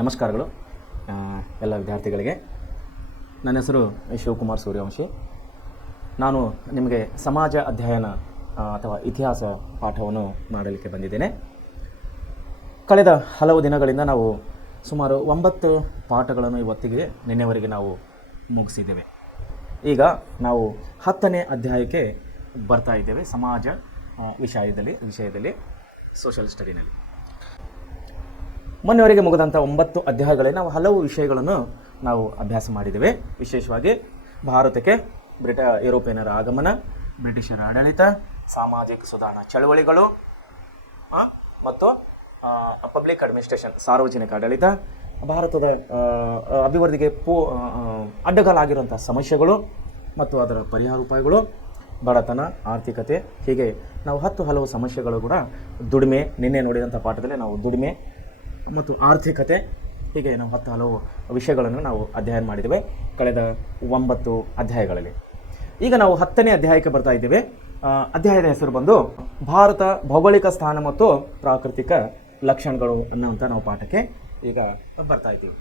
ನಮಸ್ಕಾರಗಳು ಎಲ್ಲ ವಿದ್ಯಾರ್ಥಿಗಳಿಗೆ. ನನ್ನ ಹೆಸರು ಶಿವಕುಮಾರ್ ಸೂರ್ಯವಂಶಿ. ನಾನು ನಿಮಗೆ ಸಮಾಜ ಅಧ್ಯಯನ ಅಥವಾ ಇತಿಹಾಸ ಪಾಠವನ್ನು ಮಾಡಲಿಕ್ಕೆ ಬಂದಿದ್ದೇನೆ. ಕಳೆದ ಹಲವು ದಿನಗಳಿಂದ ನಾವು ಸುಮಾರು 9 ಪಾಠಗಳನ್ನು ಇವತ್ತಿಗೆ ನಿನ್ನೆವರೆಗೆ ನಾವು ಮುಗಿಸಿದ್ದೇವೆ. ಈಗ ನಾವು 10ನೇ ಅಧ್ಯಾಯಕ್ಕೆ ಬರ್ತಾ ಇದ್ದೇವೆ. ಸಮಾಜ ವಿಷಯದಲ್ಲಿ ಸೋಷಿಯಲ್ ಸ್ಟಡಿನಲ್ಲಿ ಮೊನ್ನೆವರೆಗೆ ಮುಗಿದಂಥ 9 ಅಧ್ಯಾಯಗಳಲ್ಲಿ ನಾವು ಹಲವು ವಿಷಯಗಳನ್ನು ನಾವು ಅಭ್ಯಾಸ ಮಾಡಿದ್ದೇವೆ. ವಿಶೇಷವಾಗಿ ಭಾರತಕ್ಕೆ ಯುರೋಪಿಯನ್ನರ ಆಗಮನ, ಬ್ರಿಟಿಷರ ಆಡಳಿತ, ಸಾಮಾಜಿಕ ಸುಧಾರಣಾ ಚಳವಳಿಗಳು ಮತ್ತು ಪಬ್ಲಿಕ್ ಅಡ್ಮಿನಿಸ್ಟ್ರೇಷನ್, ಸಾರ್ವಜನಿಕ ಆಡಳಿತ, ಭಾರತದ ಅಭಿವೃದ್ಧಿಗೆ ಅಡ್ಡಗಾಲಾಗಿರುವಂಥ ಸಮಸ್ಯೆಗಳು ಮತ್ತು ಅದರ ಪರಿಹಾರ ಉಪಾಯಗಳು, ಬಡತನ, ಆರ್ಥಿಕತೆ, ಹೀಗೆ ನಾವು ಹಲವು ಸಮಸ್ಯೆಗಳು ಕೂಡ ದುಡಿಮೆ, ನಿನ್ನೆ ನೋಡಿದಂಥ ಪಾಠದಲ್ಲಿ ನಾವು ದುಡಿಮೆ ಮತ್ತು ಆರ್ಥಿಕತೆ, ಹೀಗೆ ನಾವು ಹಲವು ವಿಷಯಗಳನ್ನು ನಾವು ಅಧ್ಯಯನ ಮಾಡಿದ್ದೇವೆ ಕಳೆದ 9 ಅಧ್ಯಾಯಗಳಲ್ಲಿ. ಈಗ ನಾವು 10ನೇ ಅಧ್ಯಾಯಕ್ಕೆ ಬರ್ತಾ ಇದ್ದೇವೆ. ಅಧ್ಯಾಯದ ಹೆಸರು ಬಂದು ಭಾರತ ಭೌಗೋಳಿಕ ಸ್ಥಾನ ಮತ್ತು ಪ್ರಾಕೃತಿಕ ಲಕ್ಷಣಗಳು ಅನ್ನೋಂಥ ನಾವು ಪಾಠಕ್ಕೆ ಈಗ ಬರ್ತಾ ಇದ್ದೀವಿ.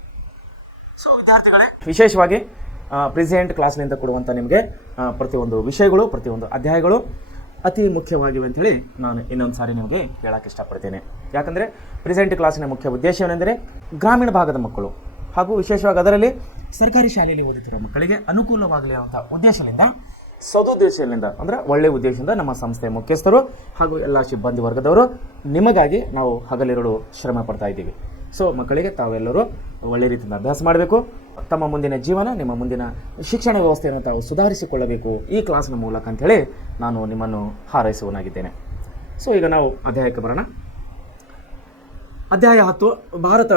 ಸೊ ವಿದ್ಯಾರ್ಥಿಗಳೇ, ವಿಶೇಷವಾಗಿ ಪ್ರೆಸೆಂಟ್ ಕ್ಲಾಸ್ನಿಂದ ಕೊಡುವಂಥ ನಿಮಗೆ ಪ್ರತಿಯೊಂದು ವಿಷಯಗಳು, ಪ್ರತಿಯೊಂದು ಅಧ್ಯಾಯಗಳು ಅತಿ ಮುಖ್ಯವಾಗಿವೆ ಅಂಥೇಳಿ ನಾನು ಇನ್ನೊಂದು ಸಾರಿ ನಿಮಗೆ ಹೇಳೋಕ್ಕೆ ಇಷ್ಟಪಡ್ತೇನೆ. ಯಾಕಂದರೆ ಪ್ರೆಸೆಂಟ್ ಕ್ಲಾಸಿನ ಮುಖ್ಯ ಉದ್ದೇಶವೇನೆಂದರೆ ಗ್ರಾಮೀಣ ಭಾಗದ ಮಕ್ಕಳು ಹಾಗೂ ವಿಶೇಷವಾಗಿ ಅದರಲ್ಲಿ ಸರ್ಕಾರಿ ಶಾಲೆಯಲ್ಲಿ ಓದುತ್ತಿರುವ ಮಕ್ಕಳಿಗೆ ಅನುಕೂಲವಾಗಲಿ ಅನ್ನುವಂಥ ಉದ್ದೇಶದಿಂದ, ಸದುದ್ದೇಶದಿಂದ, ಅಂದರೆ ಒಳ್ಳೆಯ ಉದ್ದೇಶದಿಂದ ನಮ್ಮ ಸಂಸ್ಥೆಯ ಮುಖ್ಯಸ್ಥರು ಹಾಗೂ ಎಲ್ಲ ಸಿಬ್ಬಂದಿ ವರ್ಗದವರು ನಿಮಗಾಗಿ ನಾವು ಹಗಲಿರುಳು ಶ್ರಮ ಪಡ್ತಾ ಇದ್ದೀವಿ. ಸೊ ಮಕ್ಕಳಿಗೆ ತಾವೆಲ್ಲರೂ ಒಳ್ಳೆ ರೀತಿಯಿಂದ ಅಭ್ಯಾಸ ಮಾಡಬೇಕು. ತಮ್ಮ ಮುಂದಿನ ಜೀವನ, ನಿಮ್ಮ ಮುಂದಿನ ಶಿಕ್ಷಣ ವ್ಯವಸ್ಥೆಯನ್ನು ತಾವು ಸುಧಾರಿಸಿಕೊಳ್ಳಬೇಕು ಈ ಕ್ಲಾಸ್ನ ಮೂಲಕ ಅಂಥೇಳಿ ನಾನು ನಿಮ್ಮನ್ನು ಹಾರೈಸುವನಾಗಿದ್ದೇನೆ. ಸೊ ಈಗ ನಾವು ಅಧ್ಯಾಯಕ್ಕೆ ಬರೋಣ. ಅಧ್ಯಾಯ 10, ಭಾರತ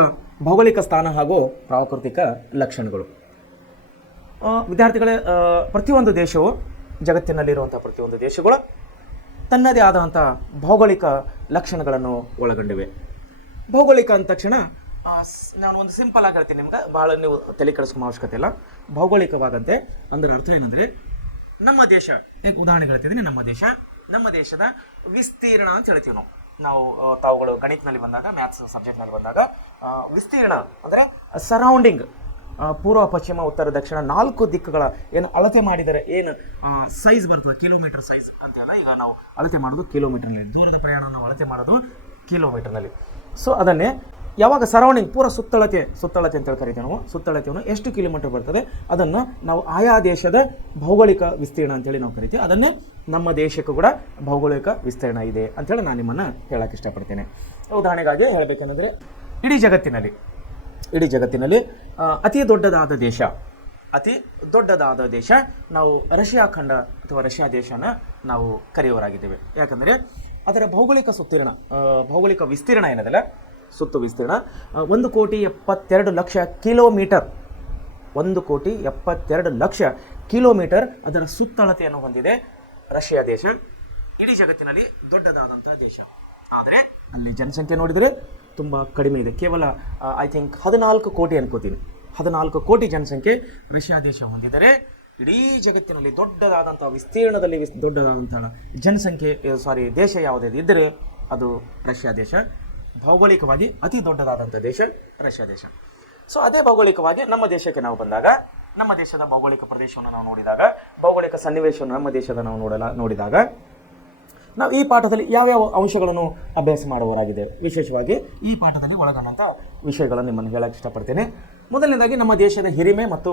ಭೌಗೋಳಿಕ ಸ್ಥಾನ ಹಾಗೂ ಪ್ರಾಕೃತಿಕ ಲಕ್ಷಣಗಳು. ವಿದ್ಯಾರ್ಥಿಗಳೇ, ಪ್ರತಿಯೊಂದು ದೇಶವು, ಜಗತ್ತಿನಲ್ಲಿರುವಂಥ ಪ್ರತಿಯೊಂದು ದೇಶಗಳು ತನ್ನದೇ ಆದಂಥ ಭೌಗೋಳಿಕ ಲಕ್ಷಣಗಳನ್ನು ಒಳಗೊಂಡಿವೆ. ಭೌಗೋಳಿಕ ಅಂದ ತಕ್ಷಣ ನಾನು ಒಂದು ಸಿಂಪಲ್ ಆಗಿ ಹೇಳ್ತೀನಿ ನಿಮ್ಗೆ, ಭಾಳ ನೀವು ತಲೆ ಕೆಡಿಸ್ಕೊಳ್ಳೋ ಅವಶ್ಯಕತೆ ಇಲ್ಲ. ಭೌಗೋಳಿಕವಾದಂತೆ ಅಂದ್ರೆ ಅರ್ಥ ಏನಂದರೆ, ನಮ್ಮ ದೇಶ, ಉದಾಹರಣೆಗೆ ಹೇಳ್ತಿದ್ದೀನಿ, ನಮ್ಮ ದೇಶದ ವಿಸ್ತೀರ್ಣ ಅಂತ ಹೇಳ್ತೀವಿ ನಾವು ತಾವುಗಳು ಗಣಿತನಲ್ಲಿ ಬಂದಾಗ, ಮ್ಯಾಥ್ಸ್ ಸಬ್ಜೆಕ್ಟ್ನಲ್ಲಿ ಬಂದಾಗ ವಿಸ್ತೀರ್ಣ ಅಂದರೆ ಸರೌಂಡಿಂಗ್, ಪೂರ್ವ, ಪಶ್ಚಿಮ, ಉತ್ತರ, ದಕ್ಷಿಣ 4 ದಿಕ್ಕುಗಳ ಏನು ಅಳತೆ ಮಾಡಿದರೆ ಏನು ಸೈಜ್ ಬರ್ತದೆ, ಕಿಲೋಮೀಟರ್ ಸೈಜ್ ಅಂತೆಲ್ಲ. ಈಗ ನಾವು ಅಳತೆ ಮಾಡೋದು ಕಿಲೋಮೀಟರ್ನಲ್ಲಿ, ದೂರದ ಪ್ರಯಾಣವನ್ನು ಅಳತೆ ಮಾಡೋದು ಕಿಲೋಮೀಟರ್ನಲ್ಲಿ. ಸೊ ಅದನ್ನೇ ಯಾವಾಗ ಸರೌಂಡಿಂಗ್ ಪೂರ ಸುತ್ತಳತೆ ಅಂತ ಕರಿತೀವಿ ನಾವು, ಸುತ್ತಳತೆಯನ್ನು ಎಷ್ಟು ಕಿಲೋಮೀಟರ್ ಬರ್ತದೆ ಅದನ್ನು ನಾವು ಆಯಾ ದೇಶದ ಭೌಗೋಳಿಕ ವಿಸ್ತೀರ್ಣ ಅಂತೇಳಿ ನಾವು ಕರಿತೀವಿ. ಅದನ್ನೇ ನಮ್ಮ ದೇಶಕ್ಕೂ ಕೂಡ ಭೌಗೋಳಿಕ ವಿಸ್ತೀರ್ಣ ಇದೆ ಅಂಥೇಳಿ ನಾನು ನಿಮ್ಮನ್ನು ಹೇಳೋಕ್ಕೆ ಇಷ್ಟಪಡ್ತೇನೆ. ಉದಾಹರಣೆಗಾಗಿ ಹೇಳಬೇಕೆಂದರೆ, ಇಡೀ ಜಗತ್ತಿನಲ್ಲಿ ಅತಿ ದೊಡ್ಡದಾದ ದೇಶ ನಾವು ರಷ್ಯಾ ಖಂಡ ಅಥವಾ ರಷ್ಯಾ ದೇಶನ ನಾವು ಕರೆಯುವರಾಗಿದ್ದೇವೆ. ಯಾಕಂದರೆ ಅದರ ಭೌಗೋಳಿಕ ವಿಸ್ತೀರ್ಣ ಏನದಲ್ಲ, ಸುತ್ತು ವಿಸ್ತೀರ್ಣ 1,72,00,000 ಕಿಲೋಮೀಟರ್, 1,72,00,000 ಕಿಲೋಮೀಟರ್ ಅದರ ಸುತ್ತಳತೆಯನ್ನು ಹೊಂದಿದೆ ರಷ್ಯಾ ದೇಶ. ಇಡೀ ಜಗತ್ತಿನಲ್ಲಿ ದೊಡ್ಡದಾದಂಥ ದೇಶ. ಆದರೆ ಅಲ್ಲಿ ಜನಸಂಖ್ಯೆ ನೋಡಿದರೆ ತುಂಬ ಕಡಿಮೆ ಇದೆ. ಕೇವಲ ಐ ಥಿಂಕ್ 14 ಕೋಟಿ ಅನ್ಕೋತೀನಿ. 14 ಕೋಟಿ ಜನಸಂಖ್ಯೆ ರಷ್ಯಾ ದೇಶ ಹೊಂದಿದರೆ, ಇಡೀ ಜಗತ್ತಿನಲ್ಲಿ ದೊಡ್ಡದಾದಂಥ ವಿಸ್ತೀರ್ಣದಲ್ಲಿ ದೊಡ್ಡದಾದಂಥ ದೇಶ ಯಾವುದೇ ಇದ್ದರೆ ಅದು ರಷ್ಯಾ ದೇಶ. ಭೌಗೋಳಿಕವಾಗಿ ಅತಿ ದೊಡ್ಡದಾದಂಥ ದೇಶ ರಷ್ಯಾ ದೇಶ. ಸೊ ಅದೇ ಭೌಗೋಳಿಕವಾಗಿ ನಮ್ಮ ದೇಶಕ್ಕೆ ನಾವು ಬಂದಾಗ, ನಮ್ಮ ದೇಶದ ಭೌಗೋಳಿಕ ಪ್ರದೇಶವನ್ನು ನಾವು ನೋಡಿದಾಗ, ಭೌಗೋಳಿಕ ಸನ್ನಿವೇಶವನ್ನು ನಮ್ಮ ದೇಶದ ನಾವು ನೋಡಿದಾಗ ನಾವು ಈ ಪಾಠದಲ್ಲಿ ಯಾವ್ಯಾವ ಅಂಶಗಳನ್ನು ಅಭ್ಯಾಸ ಮಾಡುವವರಾಗಿದೆ. ವಿಶೇಷವಾಗಿ ಈ ಪಾಠದಲ್ಲಿ ಒಳಗೊಂಡಂಥ ವಿಷಯಗಳನ್ನು ನಿಮ್ಮನ್ನು ಹೇಳಕ್ಕೆ ಇಷ್ಟಪಡ್ತೇನೆ. ಮೊದಲನೇದಾಗಿ ನಮ್ಮ ದೇಶದ ಹಿರಿಮೆ ಮತ್ತು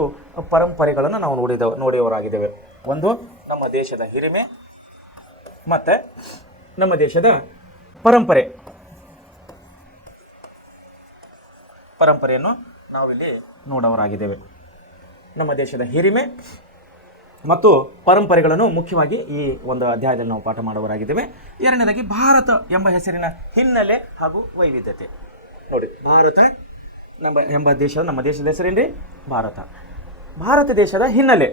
ಪರಂಪರೆಗಳನ್ನು ನಾವು ನೋಡಿಯವರಾಗಿದ್ದೇವೆ. ಒಂದು, ನಮ್ಮ ದೇಶದ ಹಿರಿಮೆ ಮತ್ತು ನಮ್ಮ ದೇಶದ ಪರಂಪರೆಯನ್ನು ನಾವಿಲ್ಲಿ ನೋಡೋರಾಗಿದ್ದೇವೆ. ನಮ್ಮ ದೇಶದ ಹಿರಿಮೆ ಮತ್ತು ಪರಂಪರೆಗಳನ್ನು ಮುಖ್ಯವಾಗಿ ಈ ಒಂದು ಅಧ್ಯಾಯದಲ್ಲಿ ನಾವು ಪಾಠ ಮಾಡುವರಾಗಿದ್ದೇವೆ. ಎರಡನೇದಾಗಿ ಭಾರತ ಎಂಬ ಹೆಸರಿನ ಹಿನ್ನೆಲೆ ಹಾಗೂ ವೈವಿಧ್ಯತೆ. ನೋಡಿ, ಭಾರತ ನಮ್ಮ ದೇಶದ ಹೆಸರೇನ್ರಿ ಭಾರತ ದೇಶದ ಹಿನ್ನೆಲೆ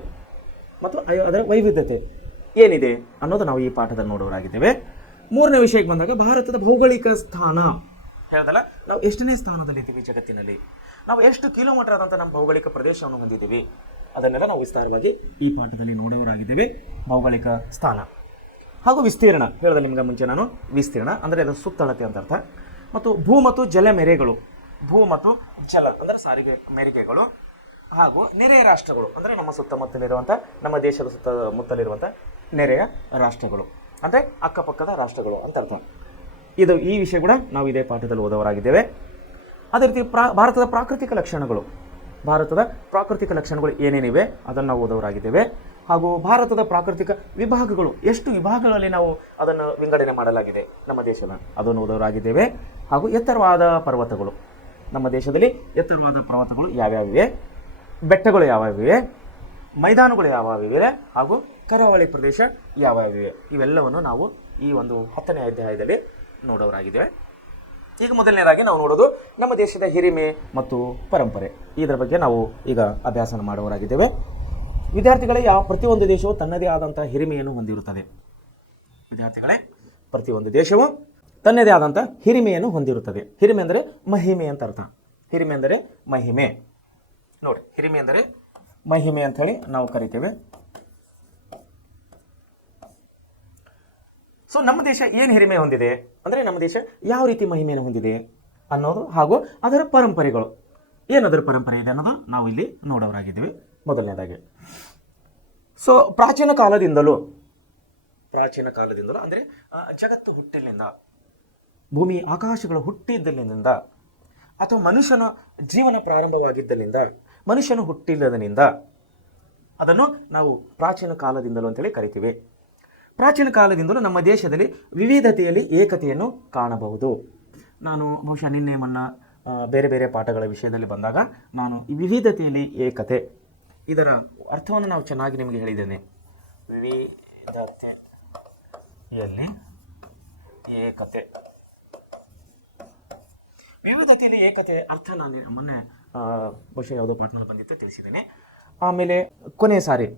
ಮತ್ತು ಅದರ ವೈವಿಧ್ಯತೆ ಏನಿದೆ ಅನ್ನೋದು ನಾವು ಈ ಪಾಠದಲ್ಲಿ ನೋಡುವರಾಗಿದ್ದೇವೆ. ಮೂರನೇ ವಿಷಯಕ್ಕೆ ಬಂದಾಗ, ಭಾರತದ ಭೌಗೋಳಿಕ ಸ್ಥಾನ. ಹೇಳ್ದಲ್ಲ, ನಾವು ಎಷ್ಟನೇ ಸ್ಥಾನದಲ್ಲಿದ್ದೀವಿ ಜಗತ್ತಿನಲ್ಲಿ, ನಾವು ಎಷ್ಟು ಕಿಲೋಮೀಟರ್ ಆದಂಥ ನಮ್ಮ ಭೌಗೋಳಿಕ ಪ್ರದೇಶವನ್ನು ಹೊಂದಿದ್ದೀವಿ, ಅದನ್ನೆಲ್ಲ ನಾವು ವಿಸ್ತಾರವಾಗಿ ಈ ಪಾಠದಲ್ಲಿ ನೋಡುವರಾಗಿದ್ದೇವೆ. ಭೌಗೋಳಿಕ ಸ್ಥಾನ ಹಾಗೂ ವಿಸ್ತೀರ್ಣ ಹೇಳಿದ್ರೆ ನಿಮಗೆ ಮುಂಚೆ ನಾನು ವಿಸ್ತೀರ್ಣ ಅಂದರೆ ಅದರ ಸುತ್ತಳತೆ ಅಂತ ಅರ್ಥ. ಮತ್ತು ಭೂ ಮತ್ತು ಜಲ ಮೇರೆಗಳು ಭೂ ಮತ್ತು ಜಲ ಅಂದರೆ ಸಾರಿಗೆ ಮೇರೆಗೆಗಳು ಹಾಗೂ ನೆರೆಯ ರಾಷ್ಟ್ರಗಳು ಅಂದರೆ ನಮ್ಮ ಸುತ್ತಮುತ್ತಲಿರುವಂಥ ನಮ್ಮ ದೇಶದ ಸುತ್ತಮುತ್ತಲಿರುವಂಥ ನೆರೆಯ ರಾಷ್ಟ್ರಗಳು ಅಂದರೆ ಅಕ್ಕಪಕ್ಕದ ರಾಷ್ಟ್ರಗಳು ಅಂತ ಅರ್ಥ. ಈ ವಿಷಯ ಕೂಡ ನಾವು ಇದೇ ಪಾಠದಲ್ಲಿ ಓದವರಾಗಿದ್ದೇವೆ. ಅದೇ ರೀತಿ ಭಾರತದ ಪ್ರಾಕೃತಿಕ ಲಕ್ಷಣಗಳು ಏನೇನಿವೆ ಅದನ್ನು ನಾವು ಓದವರಾಗಿದ್ದೇವೆ. ಹಾಗೂ ಭಾರತದ ಪ್ರಾಕೃತಿಕ ವಿಭಾಗಗಳು ಎಷ್ಟು ವಿಭಾಗಗಳಲ್ಲಿ ನಾವು ಅದನ್ನು ವಿಂಗಡಣೆ ಮಾಡಲಾಗಿದೆ ನಮ್ಮ ದೇಶದ ಅದನ್ನು ಓದವರಾಗಿದ್ದೇವೆ. ಹಾಗೂ ಎತ್ತರವಾದ ಪರ್ವತಗಳು ನಮ್ಮ ದೇಶದಲ್ಲಿ ಎತ್ತರವಾದ ಪರ್ವತಗಳು ಯಾವ್ಯಾವಿವೆ, ಬೆಟ್ಟಗಳು ಯಾವ್ಯಾವಿವೆ, ಮೈದಾನಗಳು ಯಾವ್ಯಾವಿವೆ ಹಾಗೂ ಕರಾವಳಿ ಪ್ರದೇಶ ಯಾವ್ಯಾವಿವೆ ಇವೆಲ್ಲವನ್ನು ನಾವು ಈ ಒಂದು 10ನೇ ಅಧ್ಯಾಯದಲ್ಲಿ ನೋಡೋರಾಗಿದ್ದೇವೆ. ಈಗ ಮೊದಲನೇದಾಗಿ ನಾವು ನೋಡೋದು ನಮ್ಮ ದೇಶದ ಹಿರಿಮೆ ಮತ್ತು ಪರಂಪರೆ. ಇದರ ಬಗ್ಗೆ ನಾವು ಈಗ ಅಭ್ಯಾಸ ಮಾಡುವವರಾಗಿದ್ದೇವೆ. ವಿದ್ಯಾರ್ಥಿಗಳೇ, ಪ್ರತಿಯೊಂದು ದೇಶವು ತನ್ನದೇ ಆದಂಥ ಹಿರಿಮೆಯನ್ನು ಹೊಂದಿರುತ್ತದೆ. ವಿದ್ಯಾರ್ಥಿಗಳೇ, ಪ್ರತಿಯೊಂದು ದೇಶವು ತನ್ನದೇ ಆದಂಥ ಹಿರಿಮೆಯನ್ನು ಹೊಂದಿರುತ್ತದೆ. ಹಿರಿಮೆ ಅಂದರೆ ಮಹಿಮೆ ಅಂತ ಅರ್ಥ. ಹಿರಿಮೆ ಅಂದರೆ ಮಹಿಮೆ. ನೋಡಿ, ಹಿರಿಮೆ ಅಂದರೆ ಮಹಿಮೆ ಅಂತ ಹೇಳಿ ನಾವು ಕರಿತೇವೆ. ಸೊ ನಮ್ಮ ದೇಶ ಏನು ಹಿರಿಮೆ ಹೊಂದಿದೆ ಅಂದರೆ ನಮ್ಮ ದೇಶ ಯಾವ ರೀತಿ ಮಹಿಮೆಯನ್ನು ಹೊಂದಿದೆ ಅನ್ನೋದು ಹಾಗೂ ಅದರ ಪರಂಪರೆಗಳು ಏನದರ ಪರಂಪರೆ ಇದೆ ಅನ್ನೋದು ನಾವು ಇಲ್ಲಿ ನೋಡೋರಾಗಿದ್ದೀವಿ. ಮೊದಲನೇದಾಗಿ ಸೊ ಪ್ರಾಚೀನ ಕಾಲದಿಂದಲೂ ಅಂದರೆ ಜಗತ್ತು ಹುಟ್ಟಿಲಿಂದ, ಭೂಮಿ ಆಕಾಶಗಳು ಹುಟ್ಟಿದ್ದಲಿನಿಂದ ಅಥವಾ ಮನುಷ್ಯನ ಜೀವನ ಪ್ರಾರಂಭವಾಗಿದ್ದಲಿಂದ, ಮನುಷ್ಯನು ಹುಟ್ಟಿಲ್ಲದನಿಂದ ಅದನ್ನು ನಾವು ಪ್ರಾಚೀನ ಕಾಲದಿಂದಲೂ ಅಂತೇಳಿ ಕರಿತೀವಿ. ಪ್ರಾಚೀನ ಕಾಲದಿಂದಲೂ ನಮ್ಮ ದೇಶದಲ್ಲಿ ವಿವಿಧತೆಯಲ್ಲಿ ಏಕತೆಯನ್ನು ಕಾಣಬಹುದು. ನಾನು ಬಹುಶಃ ನಿನ್ನೆ ಬೇರೆ ಬೇರೆ ಪಾಠಗಳ ವಿಷಯದಲ್ಲಿ ಬಂದಾಗ ನಾನು ಈ ವಿವಿಧತೆಯಲ್ಲಿ ಏಕತೆ ಇದರ ಅರ್ಥವನ್ನು ನಾವು ಚೆನ್ನಾಗಿ ನಿಮಗೆ ಹೇಳಿದ್ದೇನೆ. ವಿವಿಧತೆಯಲ್ಲಿ ಏಕತೆ ಅರ್ಥ ನಾನು ಮೊನ್ನೆ ಬಹುಶಃ ಯಾವುದೋ ಪಾಠದಲ್ಲಿ ಬಂದಿತ್ತು ತಿಳಿಸಿದ್ದೇನೆ. ಆಮೇಲೆ ಕೊನೆಯ ಸಾರಿ